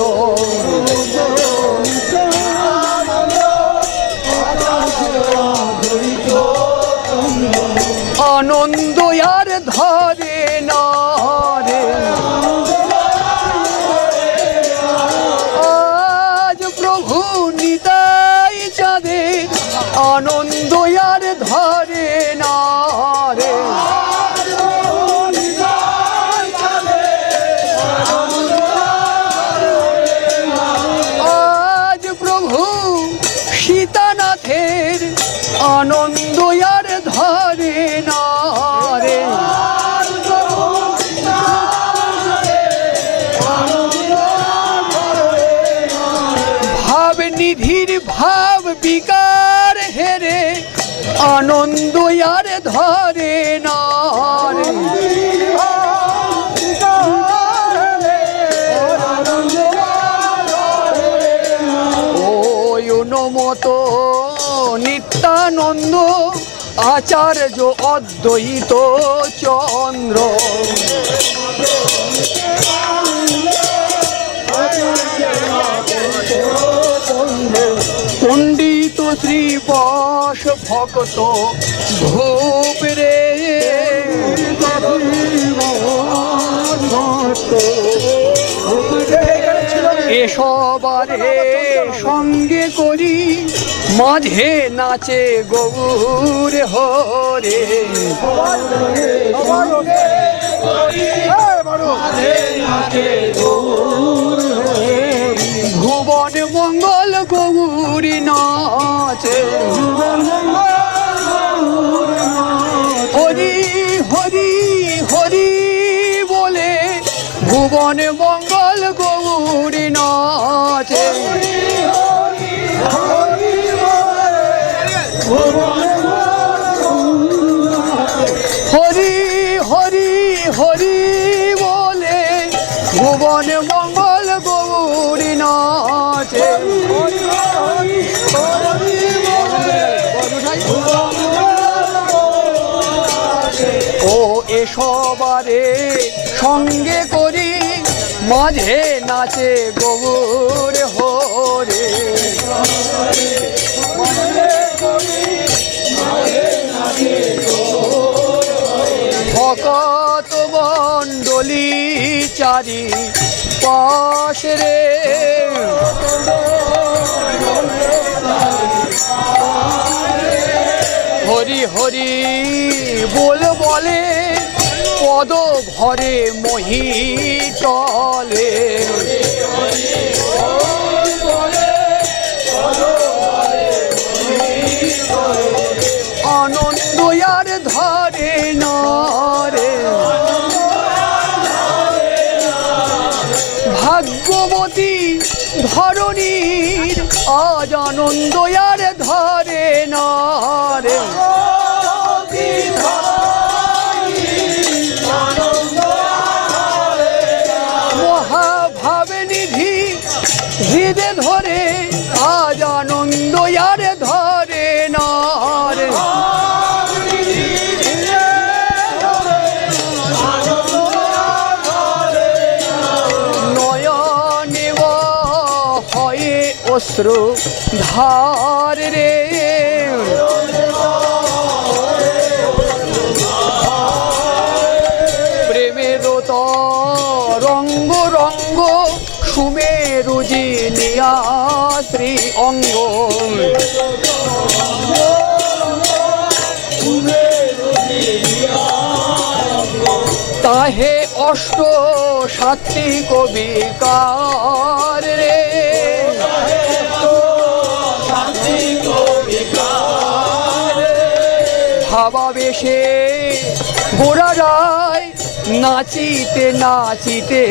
নিধির ভাব বিকার হেরে আনন্দ আর ধরে না রে। ওই অনুমত নিত্যানন্দ আচার্য অদ্বৈত চন্দ্র পণ্ডিত শ্রীবাস ভক্ত ধূপ রে এসবারে সঙ্গে করি মাঝে নাচে গৌর হরে ভুবন মঙ্গল গৌরী নাচে হরি হরি হরি বলে ভুবন মঙ্গল গৌরী নাচে হরি হরি হরি বলে ভুবন মঙ্গল গৌরী নাচে ও এসবারে সঙ্গে করি মাঝে নাচে গৌর হরে ভকত মণ্ডলী চারি পাশ রে হরি হরি বল বলে পদ ভরে মহিতলে আনন্দ আর ধরে না রে ভাগ্যবতী ধরণীর আজ আনন্দ আর ধরে না রে মহাভাবে নিধি হৃদে ধরে আজ আনন্দ আর ধরে না রে নয়নে হয়ে অশ্রু ধার রে প্রেমের রঙ্গ রঙ্গ সুমেরু জিনিয়া শ্রী অঙ্গ তাহে অষ্ট সাতটি কবিকার রে ভাবাবেশে গোড়া রায় নাচিতে নাচিতে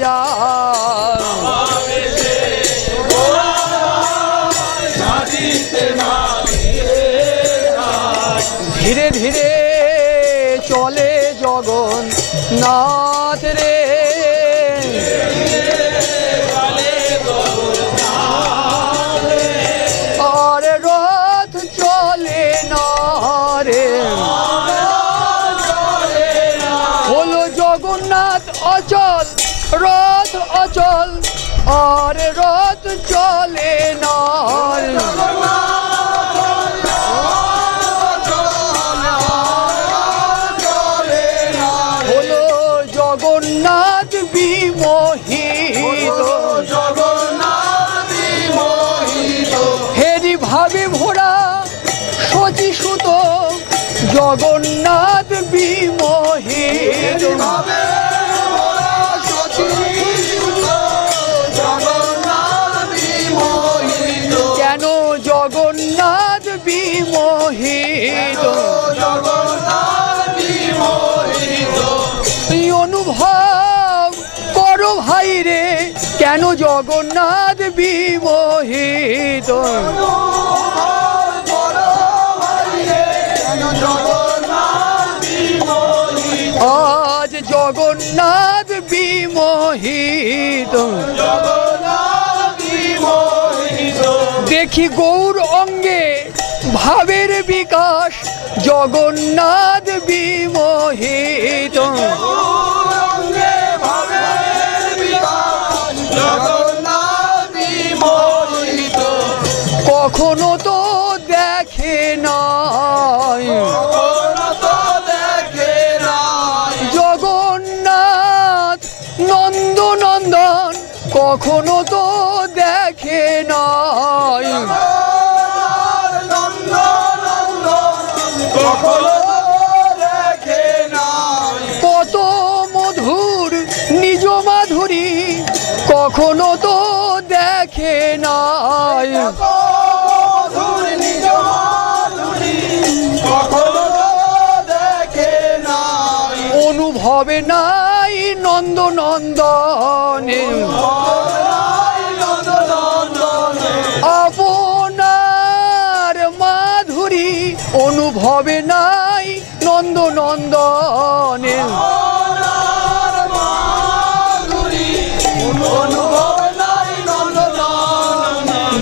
যা ধীরে ধীরে চলে জগন্নাথ রে আর রথ চলে না রে হলো জগন্নাথ অচল রথ অচল আর রথ চলে না হলো জগন্নাথ বিমোহিত হেরি ভাবে ভোরা শচী সুত জগন্নাথ বিমোহিত কেন জগন্নাথ বিমোহিত অনুভব করো ভাই রে কেন জগন্নাথ বিমোহিত বিমোহিত আজ জগন্নাথ বিমোহিত দেখি গৌর অঙ্গে ভাবের বিকাশ জগন্নাথ বিমোহিত কখনো তো দেখে নাই জগন্নাথ নন্দনন্দন কখনো তো দেখে নাই কত মধুর নিজ মাধুরী কখনো তো দেখে নাই অনুভবে নাই নন্দনন্দনে আপনার মাধুরী অনুভবে নাই নন্দনন্দনে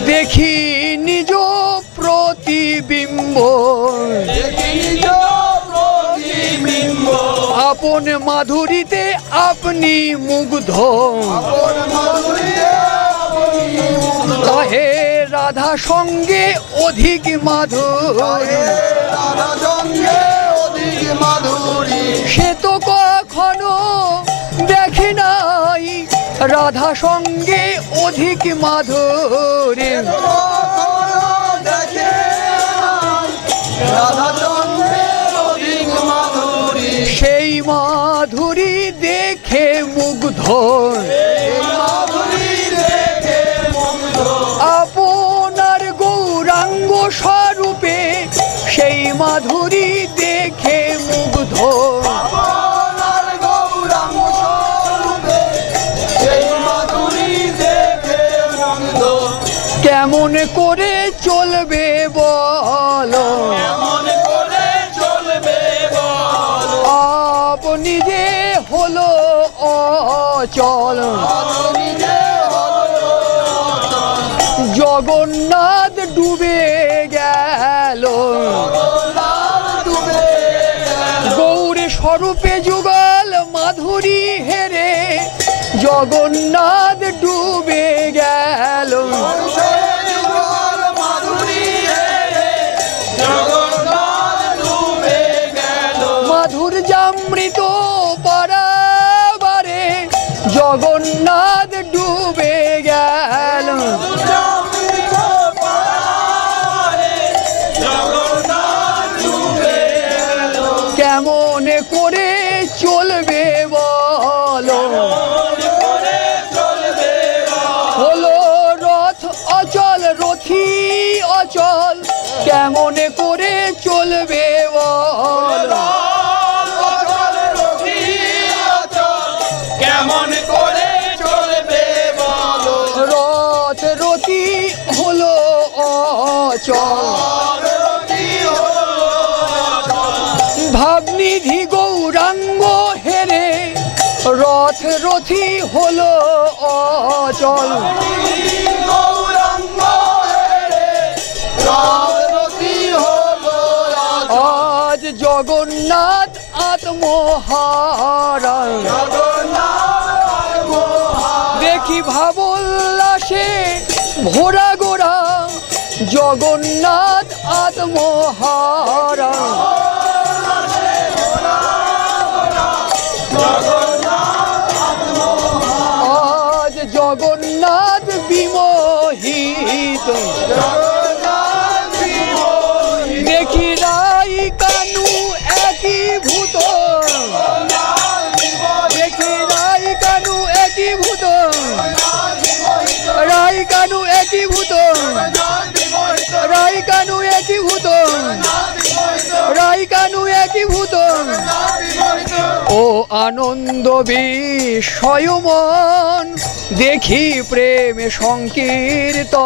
দেখি নিজ প্রতিবিম্ব আপন মাধুরীতে আপনি মুগ্ধ তাহে রাধা সঙ্গে অধিক মাধুরী সে তো কখনো দেখে নাই রাধা সঙ্গে অধিক মাধুরী সেই মাধুরী দেখে মুগ্ধ আপনার গৌরাঙ্গ স্বরূপে সেই মাধুরী দেখে মুগ্ধ কেমন করে চলবে বলো আপনি যে হলো অচল জগন্নাথ ডুবে গেল গৌর স্বরূপে যুগল মাধুরী হেরে জগন্নাথ ডুবে গেল মাধুর্যামৃত পারাবারে জগন্নাথ ডুবে গেল কেমন করে চলবে বলো হলো রথ অচল রথী অচল কেমন করে চলবে বলো রথ রথী হলো অচল ভাবনিধি গৌরাঙ্গ হেরে রথ রথী হলো অচল আজ জগন্নাথ আত্মহারা দেখি ভাবোল্লাসে ভোরা গোরা জগন্নাথ আত্মহারা আজ জগন্নাথ বিমোহিত দেখি রাই কানু একই ভূত দেখি রাই কানু একই ভূত রাই কানু একই ভূত রাই কানু একই ভূত রাই কানু একই ভূত ও আনন্দ বিস্ময়মন দেখি প্রেম সংকীর্তন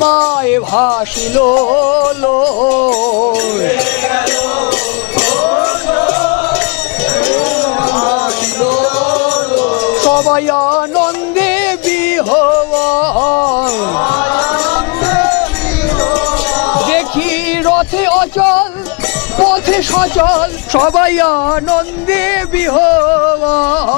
প্রেমায় ভাসিল সবাই আনন্দে বিহ্বল দেখি রথে অচল পথে সচল সবাই আনন্দে বিহ্বল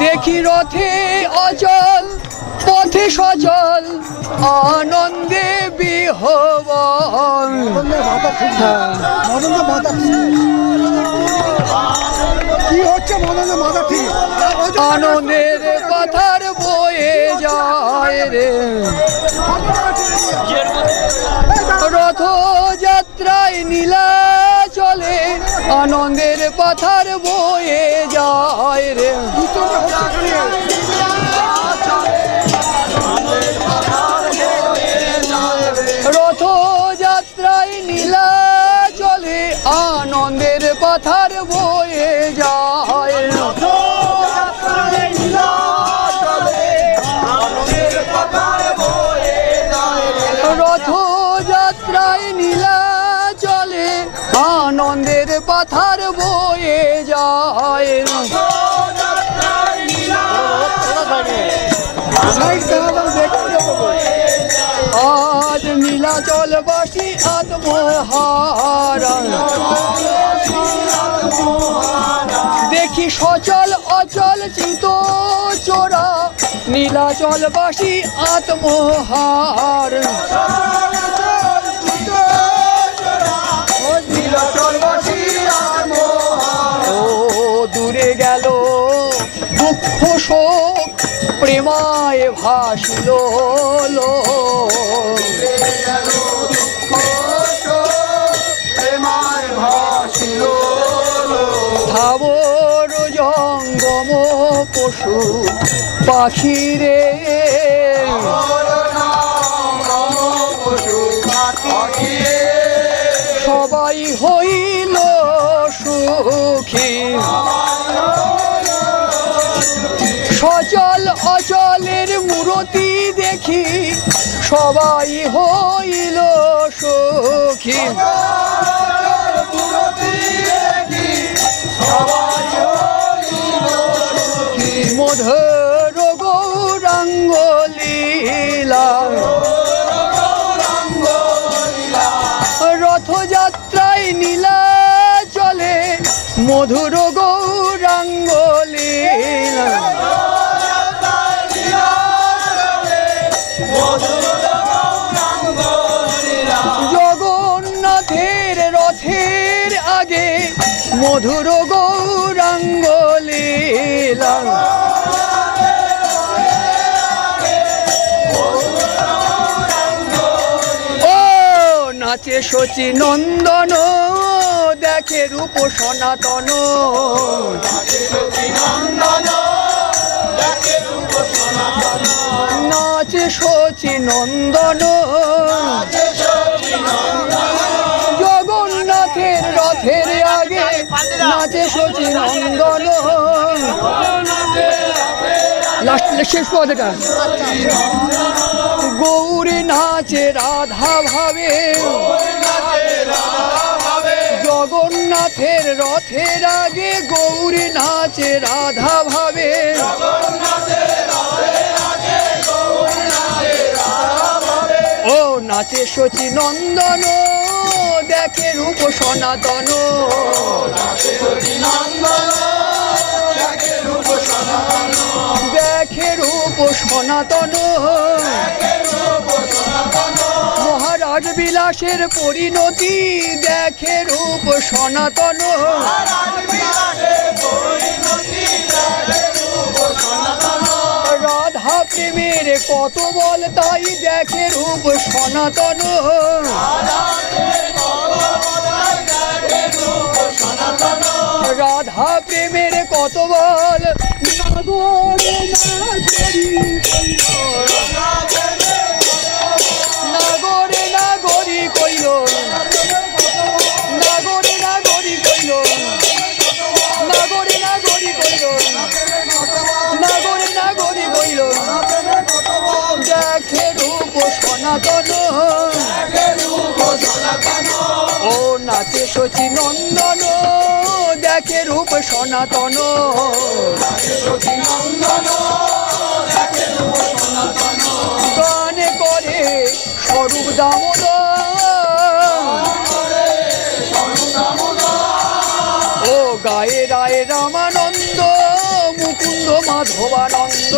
দেখি রথে অচল পথে সচল আনন্দে বিহ্বল কি হচ্ছে মদনের মাথা ঠিক আনন্দের পাথার বয়ে যায় রে রথযাত্রায় নীলা চলে আনন্দের পাথার বয়ে যায় রে রথযাত্রায় নীলা চলে আনন্দের পাথার বয়ে যায় রথযাত্রায় নীলা চলে আনন্দের পাথার বয়ে যায় আজ নীলাচলবাসী আত্মহারা দেখি সচল অচল চিত চোরা নীলাচলবাসী আত্মহার ও দূরে গেল দুঃখ শোক প্রেমায় ভাসিল ধাবর জঙ্গম পশু পাখিরে সবাই হইল সুখী সচল অচলের মূরতি দেখি সবাই হইল সুখী মধুর গৌরাঙ্গ লীলা রথযাত্রায় নীলা চলে মধুর গৌরাঙ্গ লীলা জগন্নাথের রথের আগে মধুর গৌরাঙ্গ লীলা ও নাচে শচী নন্দন দেখে রূপ সনাতন নাচে শচী নন্দন জগন্নাথের রথের আগে নাচে শচী নন্দন লাস্ট শেষ পদেটা গৌরী নাচে রাধা ভাবে জগন্নাথের রথের আগে গৌরী নাচে রাধা ভাবে ও নাচে শচী নন্দন দেখে রূপ সনাতন দেখে রূপ সনাতন মহারাজ বিলাসের পরিণতি দেখে রূপ সনাতন রাধা প্রেমের কত বল তাই দেখে রূপ সনাতন রাধা প্রেমের কত বল নাগরে নাগরি কইল নাগরে নাগরি কইল নাগরে নাগরি কইল শচী নন্দন দেখে রূপ সনাতন গানে করে স্বরূপ দামোদর ও গায়ে রায় রামানন্দ মুকুন্দ মাধবানন্দ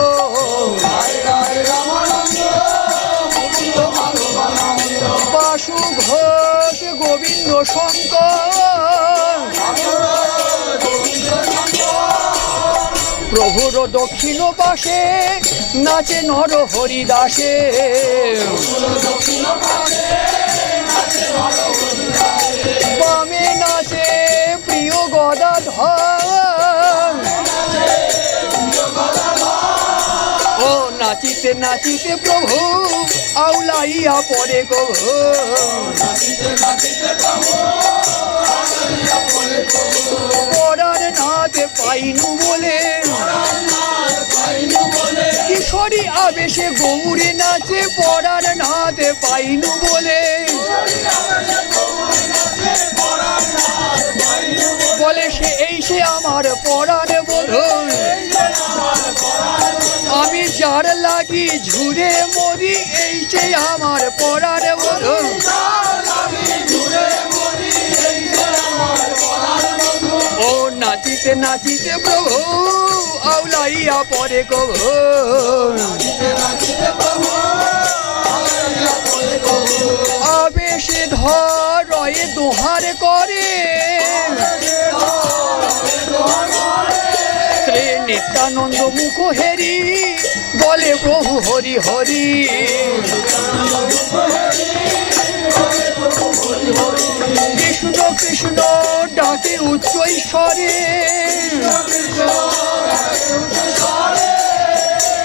বাসু ঘোষ গোবিন্দ শঙ্কর প্রভুর দক্ষিণ পাশে নাচে নর হরিদাসে বামে নাচে প্রিয় গদাধর ও নাচিতে নাচিতে প্রভু আউলাইয়া পরে গো পরার নাতে পাইনু বলে কিশোরী আবেশে গৌরে নাচে পরার নাতে পাইনু বলে বলে সে আমার পরার বধূ আমি যার লাগি ঝুরে মরি এই সে আমার পরার বধূ ও নাচিতে নাচিতে প্রভু আউলাইয়া পরে কভু আবেশে ধর দোহার করে শ্রী নিত্যানন্দ মুখ হেরি বলে প্রভু হরি হরি কৃষ্ণ কৃষ্ণ ডাকে উচ্চ ঈশ্বরে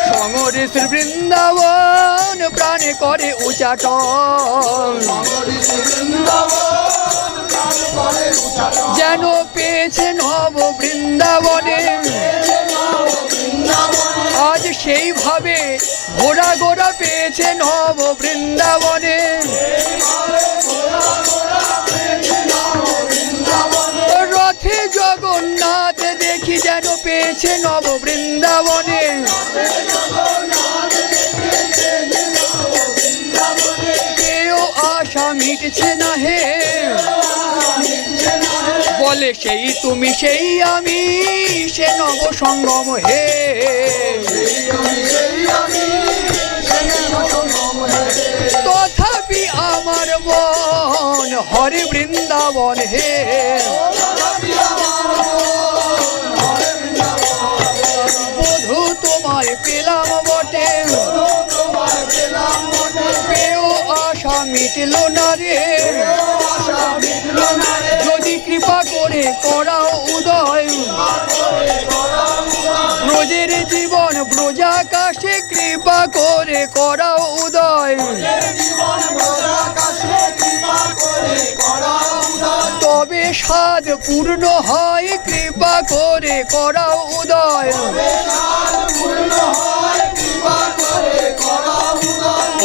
সমরে শ্রী বৃন্দাবন প্রাণে করে উচাটন যেন পেয়েছে নব বৃন্দাবনে আজ সেইভাবে ঘোড়া ঘোড়া পেয়েছে নব বৃন্দাবনে রথে জগন্নাথ দেখি যেন পেয়েছে নব বৃন্দাবনে কেউ আশা মিটছে না হে বলে সেই তুমি সেই আমি সে নব সঙ্গম হে তথাপি আমার মন হরে বৃন্দাবন হে বধূ তোমায় পেলাম বটে পেও আশা মিটল না রে যদি কৃপা করে করাও উদয় ব্রজের জীবন ব্রজাকাশে কৃপা করে করাও উদয় তবে সাধ পূর্ণ হয় কৃপা করে করাও উদয়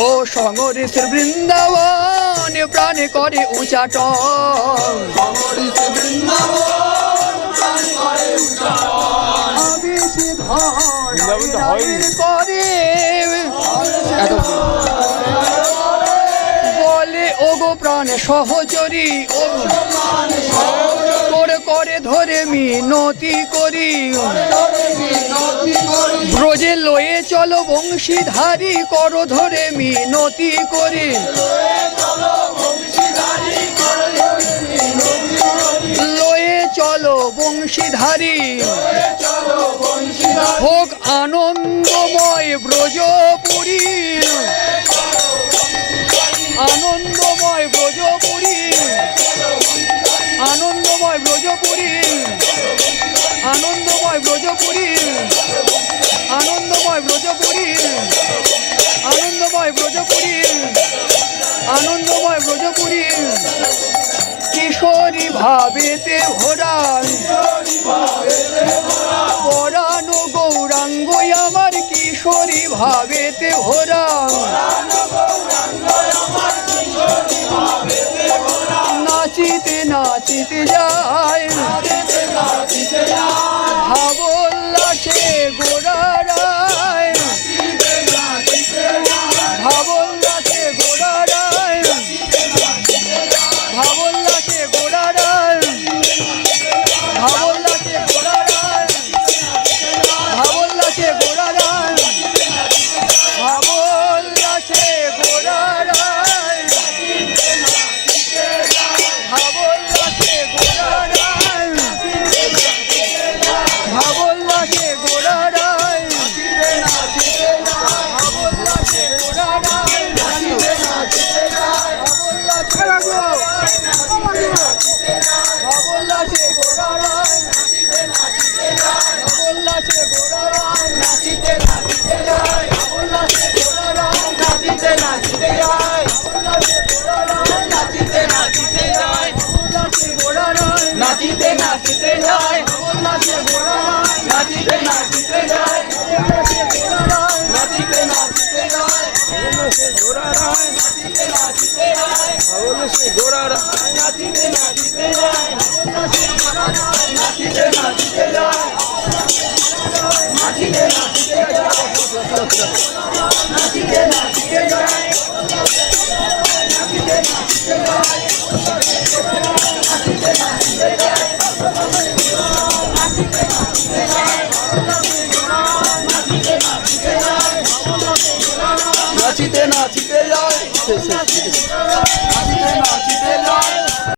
ও সঙ্গরে শ্রী বৃন্দাবন প্রাণে করে উচাটন করে বলে ওগো প্রাণ সহচরী তোর করে ধরে মিনতি করি ব্রজে লয়ে চলো বংশীধারী কর ধরে মিনতি করি লয়ে চলো বংশীধারী হোক আনন্দময় ব্রজপুরী আনন্দময় ব্রজপুরী আনন্দময় ব্রজপুরী আনন্দময় ব্রজপুরী আনন্দময় ব্রজপুরী আনন্দময় ব্রজপুরী আনন্দময় ব্রজপুরী কিশোরী ভাবেতে ভরা পরানো গৌরাঙ্গ আমার কিশোরী ভাবেতে ভরা নাচিতে নাচিতে নবোল্লাসে গোড়ারায় নাচিতে নাচিতে যায়, নবোল্লাসে গোড়ারায় নাচিতে নাচিতে যায়, নবোল্লাসে গোড়ারায় নাচিতে নাচিতে যায়, নবোল্লাসে গোড়ারায় নাচিতে নাচিতে যায়, নবোল্লাসে গোড়ারায় নাচিতে নাচিতে যায়, নবোল্লাসে গোড়ারায় নাচিতে নাচিতে যায়, নবোল্লাসে গোড়ারায় নাচিতে নাচিতে যায়, নবোল্লাসে গোড়ারায় নাচিতে নাচিতে যায়, নবোল্লাসে গোড়ারায় নাচিতে নাচিতে যায়, নবোল্লাসে গোড়ারায় নাচিতে নাচিতে যায়, নাচিতে নাচিতে যায়, নাচিতে নাচিতে যায়, নাচিতে নাচিতে যায়, নাচিতে নাচিতে যায়, নাচিতে নাচিতে যায়, নাচিতে নাচিতে যায়, নাচিতে নাচিতে যায়, নাচিতে নাচিতে যায়।